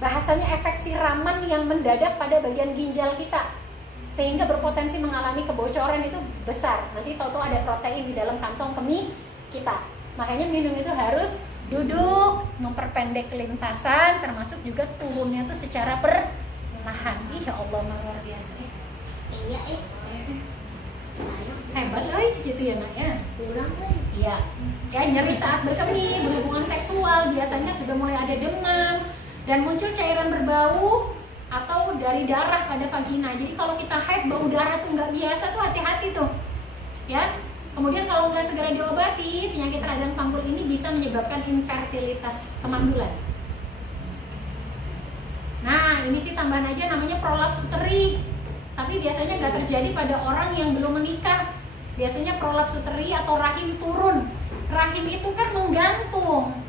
bahasanya efek siraman yang mendadak pada bagian ginjal kita, sehingga berpotensi mengalami kebocoran itu besar. Nanti tahu-tahu ada protein di dalam kantong kemih kita. Makanya minum itu harus duduk, memperpendek lintasan, termasuk juga turunnya itu secara perlahan. Ya Allah, luar biasa. Iya, Hebat gitu ya nak ya. kurang Iya. Ya, nyeri saat berkemih, berhubungan seksual biasanya sudah mulai ada demam dan muncul cairan berbau atau dari darah pada vagina. Jadi kalau kita haid bau darah tuh nggak biasa tuh, hati-hati tuh. Ya. Kemudian kalau nggak segera diobati, penyakit radang panggul ini bisa menyebabkan infertilitas, kemandulan. Nah, ini sih tambahan aja, namanya prolaps uteri. Tapi biasanya nggak terjadi pada orang yang belum menikah. Biasanya prolaps uteri atau rahim turun. Rahim itu kan menggantung.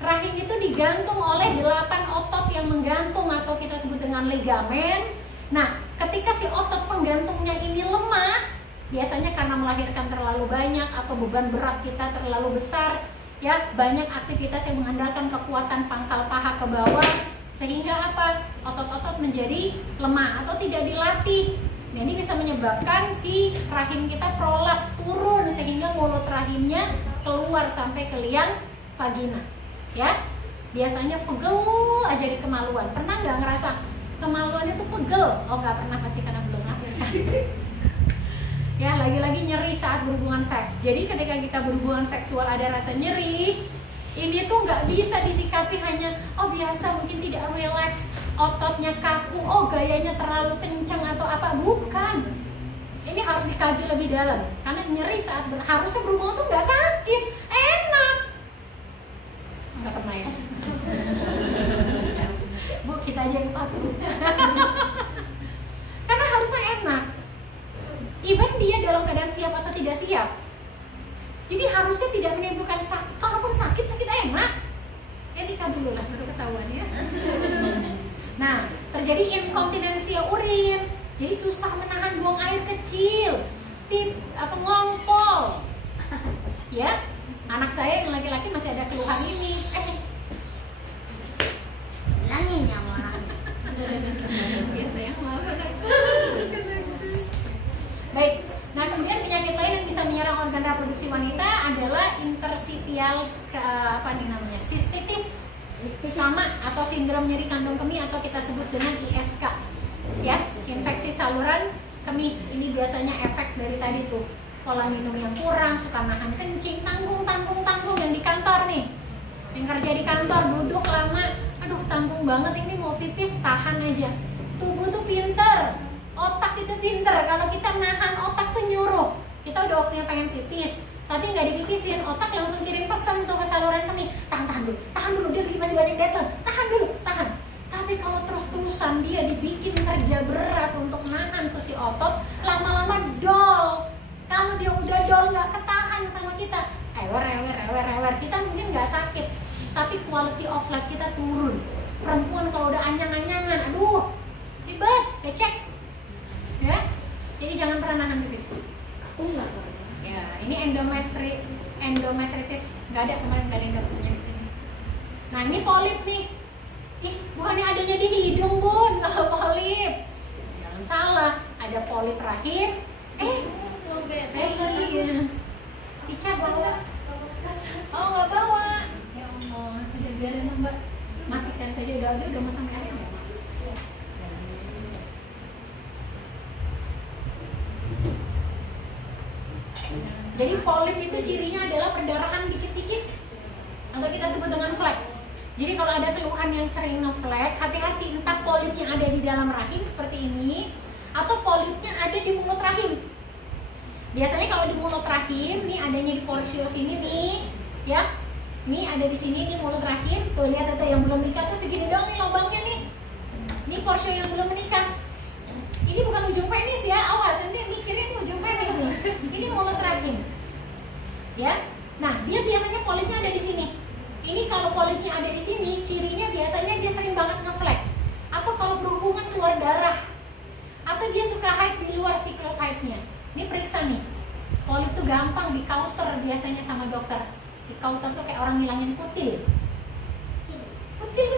Rahim itu digantung oleh 8 otot yang menggantung atau kita sebut dengan ligamen. Nah, ketika si otot penggantungnya ini lemah, biasanya karena melahirkan terlalu banyak atau beban berat kita terlalu besar, ya, banyak aktivitas yang mengandalkan kekuatan pangkal paha ke bawah, sehingga apa? Otot-otot menjadi lemah atau tidak dilatih. Nah, ini bisa menyebabkan si rahim kita prolaps, turun, sehingga mulut rahimnya keluar sampai ke liang vagina. Ya, biasanya pegel aja di kemaluan. Pernah nggak ngerasa kemaluannya tuh pegel? Oh, nggak pernah, pasti karena belum melahirkan. Ya, lagi-lagi nyeri saat berhubungan seks. Jadi ketika kita berhubungan seksual ada rasa nyeri, ini tuh nggak bisa disikapi hanya oh biasa, mungkin tidak relax, ototnya kaku, oh gayanya terlalu kencang atau apa. Bukan. Ini harus dikaji lebih dalam. Karena nyeri saat harusnya berhubungan tuh nggak sakit, enak. Nggak pernah ya? Bu, kita aja yang pas, Bu. Karena harusnya enak. Even dia dalam keadaan siap atau tidak siap. Jadi harusnya tidak menimbulkan sakit. Kalaupun sakit enak. Ya nikah dulu lah, baru ketahuan ya. Nah, terjadi inkontinensia urin. Jadi susah menahan buang air kecil, ngompol. Ya, anak saya yang laki-laki masih ada keluhan ini. bilangin ya orang. Ya sayang, maaf. Baik. Nah, kemudian penyakit lain yang bisa menyerang organ reproduksi wanita adalah interstitial sistitis sama atau sindrom nyeri kandung kemih atau kita sebut dengan ISK. Ya, infeksi saluran kemih. Ini biasanya efek dari tadi tuh, pola minum yang kurang, suka nahan kencing, tanggung yang di kantor nih. Yang kerja di kantor duduk lama, aduh tanggung banget ini, mau pipis tahan aja. Tubuh tuh pinter, otak itu pinter. Kalau kita nahan, otak tuh nyuruh. Kita udah waktunya pengen pipis, tapi nggak dipipisin, otak langsung kirim pesan tuh ke saluran kemih. Tahan dulu, dia masih banyak deadline. Tahan. Tapi kalau terus-terusan dia dibikin kerja berat untuk nahan tuh si otot, lama-lama dol. Kalau dia udah dol, nggak ketahan sama kita, rewer, kita mungkin nggak sakit, tapi quality of life kita turun. Perempuan kalau udah anyang-anyangan, aduh, ribet, becek. Ya, jadi jangan pernah nahan pipis. Aku nggak pernah. Ya, ini endometritis, nggak ada kemarin, nggak ada yang punya ini. Nah, ini polip nih. Ih, bukannya adanya di hidung, Bun, kalau polip. Jangan salah, ada polip rahim. Iya. Dicas bawa. Oh, nggak bawa. Ya Allah, biarin Mbak. Matikan saja, udah mau sampai akhir ya. Jadi polip itu cirinya adalah perdarahan dikit-dikit atau kita sebut dengan flek. Jadi kalau ada keluhan yang sering ngeflek, hati-hati, entah polipnya ada di dalam rahim seperti ini atau polipnya ada di mulut rahim. Biasanya kalau di mulut rahim, nih adanya di porsio sini nih, ya. Nih ada di sini nih mulut rahim. Tuh lihat ada yang belum nikah tuh segini doang nih lubangnya nih. Ini porsio yang belum menikah. Ini bukan ujung penis ya, awas nanti mikirnya ini ujung penis nih. Ini mulut rahim. Ya. Nah, dia biasanya polipnya ada di sini. Ini kalau polipnya ada di sini, cirinya biasanya dia sering banget ngeflek. Atau kalau berhubungan keluar darah. Atau dia suka haid di luar siklus haidnya. Ini periksa nih. Polip tuh gampang di counter biasanya sama dokter. Di counter tuh kayak orang ngilangin kutil. Kutil.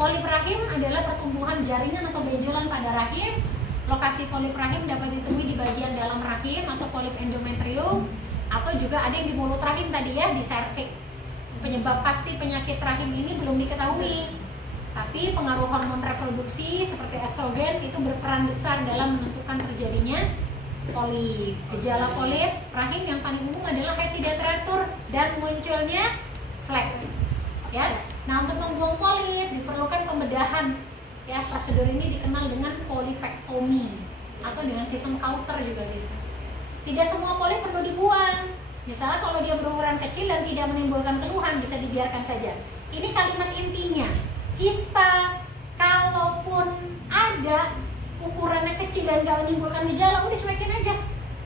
Polip rahim adalah pertumbuhan jaringan atau benjolan pada rahim. Lokasi polip rahim dapat ditemui di bagian dalam rahim atau polip endometrium. Atau juga ada yang di mulut rahim tadi ya, di serviks. Penyebab pasti penyakit rahim ini belum diketahui. Tapi pengaruh hormon reproduksi seperti estrogen itu berperan besar dalam menentukan terjadinya polip. Gejala polip rahim yang paling umum adalah haid tidak teratur dan munculnya flek. Ya. Nah, untuk membuang polip diperlukan pembedahan. Ya, prosedur ini dikenal dengan polipektomi atau dengan sistem Kauter juga bisa. Tidak semua polip perlu dibuang. Misalnya kalau dia berukuran kecil dan tidak menimbulkan keluhan, bisa dibiarkan saja. Ini kalimat intinya. Kista, kalaupun ada ukurannya kecil dan gak menimbulkan gejala, udah cuekin aja.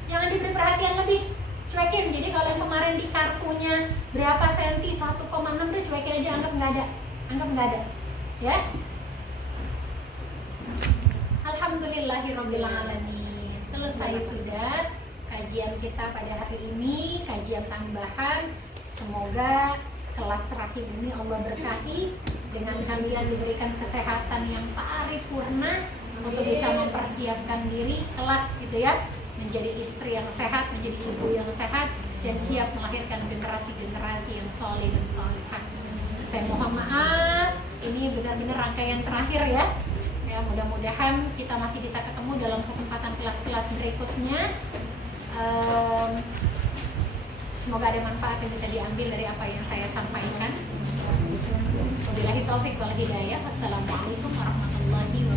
Jangan diberi perhatian lebih. Cuekin. Jadi kalau yang kemarin di kartunya berapa senti, 1,6, udah cuekin aja, anggap nggak ada. Anggap nggak ada. Ya. Alhamdulillahirrabbilalamin. Selesai sudah kajian kita pada hari ini, kajian tambahan. Semoga kelas rahim ini Allah berkahi dengan kalian diberikan kesehatan yang paripurna untuk bisa mempersiapkan diri kelak gitu ya, menjadi istri yang sehat, menjadi ibu yang sehat dan siap melahirkan generasi-generasi yang soleh dan solehah. Saya mohon maaf, ini benar-benar rangkaian terakhir ya. Ya, mudah-mudahan kita masih bisa ketemu dalam kesempatan kelas-kelas berikutnya. Semoga ada manfaat yang bisa diambil dari apa yang saya sampaikan. Wabillahi taufiq wal hidayah. Wassalamualaikum warahmatullahi wabarakatuh.